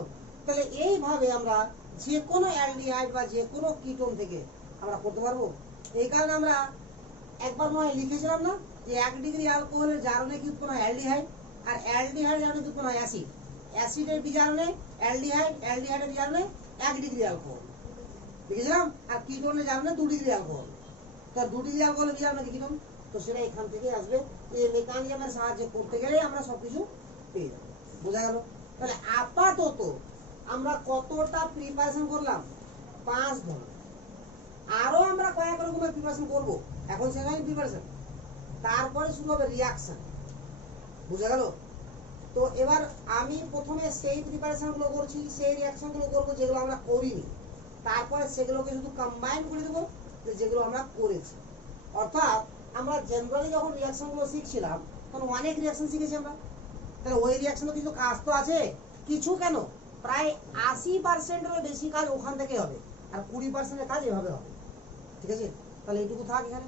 তাহলে এইভাবে আমরা যে কোনো অ্যালডিহাইড বা যে কোনো কিটোন থেকে আমরা করতে পারবো। এই কারণে আমরা একবার নয় লিখেছিলাম না যে 1 ডিগ্রি অ্যালকোহলের জারণে কি উৎপন্ন হয়? অ্যালডিহাইড। আর অ্যালডিহাইড জারণে কি উৎপন্ন হয়? অ্যাসিড। অ্যাসিডের বিজারণে অ্যালডিহাইড, অ্যালডিহাইডের বিজারণে 1 ডিগ্রি অ্যালকোহল লিখেছিলাম। আর কিটোনের জারণে 2 ডিগ্রি অ্যালকোহল। তো 2 ডিগ্রি অ্যালকোহলের বিজারণে কি কিটোন? তো সেটা এখান থেকে আসবে। এই মেকানিজমের সাহায্যে করতে গেলে আমরা সবকিছু পেয়ে যাবো। বোঝা গেল? তাহলে আপাতত আমরা কতটা প্রিপারেশন করলাম? 5 ধরনের। আরো আমরা কয়েক রকমের প্রিপারেশন করব, এখন সেখানে প্রিপারেশন, তারপরে শুরু হবে রিঅ্যাকশন। বুঝা গেল? তো এবার আমি প্রথমে সেই প্রিপারেশন গুলো করছি, সেই রিঅ্যাকশন গুলো করবো যেগুলো আমরা করিনি, তারপরে সেগুলোকে শুধু কম্বাইন করে দেবো যেগুলো আমরা করেছি। অর্থাৎ আমরা জেনারেলি যখন রিঅ্যাকশন গুলো শিখছিলাম তখন অনেক রিঅ্যাকশন শিখেছি আমরা। তাহলে ওই রিঅ্যাকশনে কিছু কাজ তো আছে, কিছু কেন প্রায় 80%-এরও বেশি কাজ ওখান থেকে হবে, আর 20%-এর কাজ এভাবে হবে। ঠিক আছে? তাহলে এইটুকু থাক এখানে।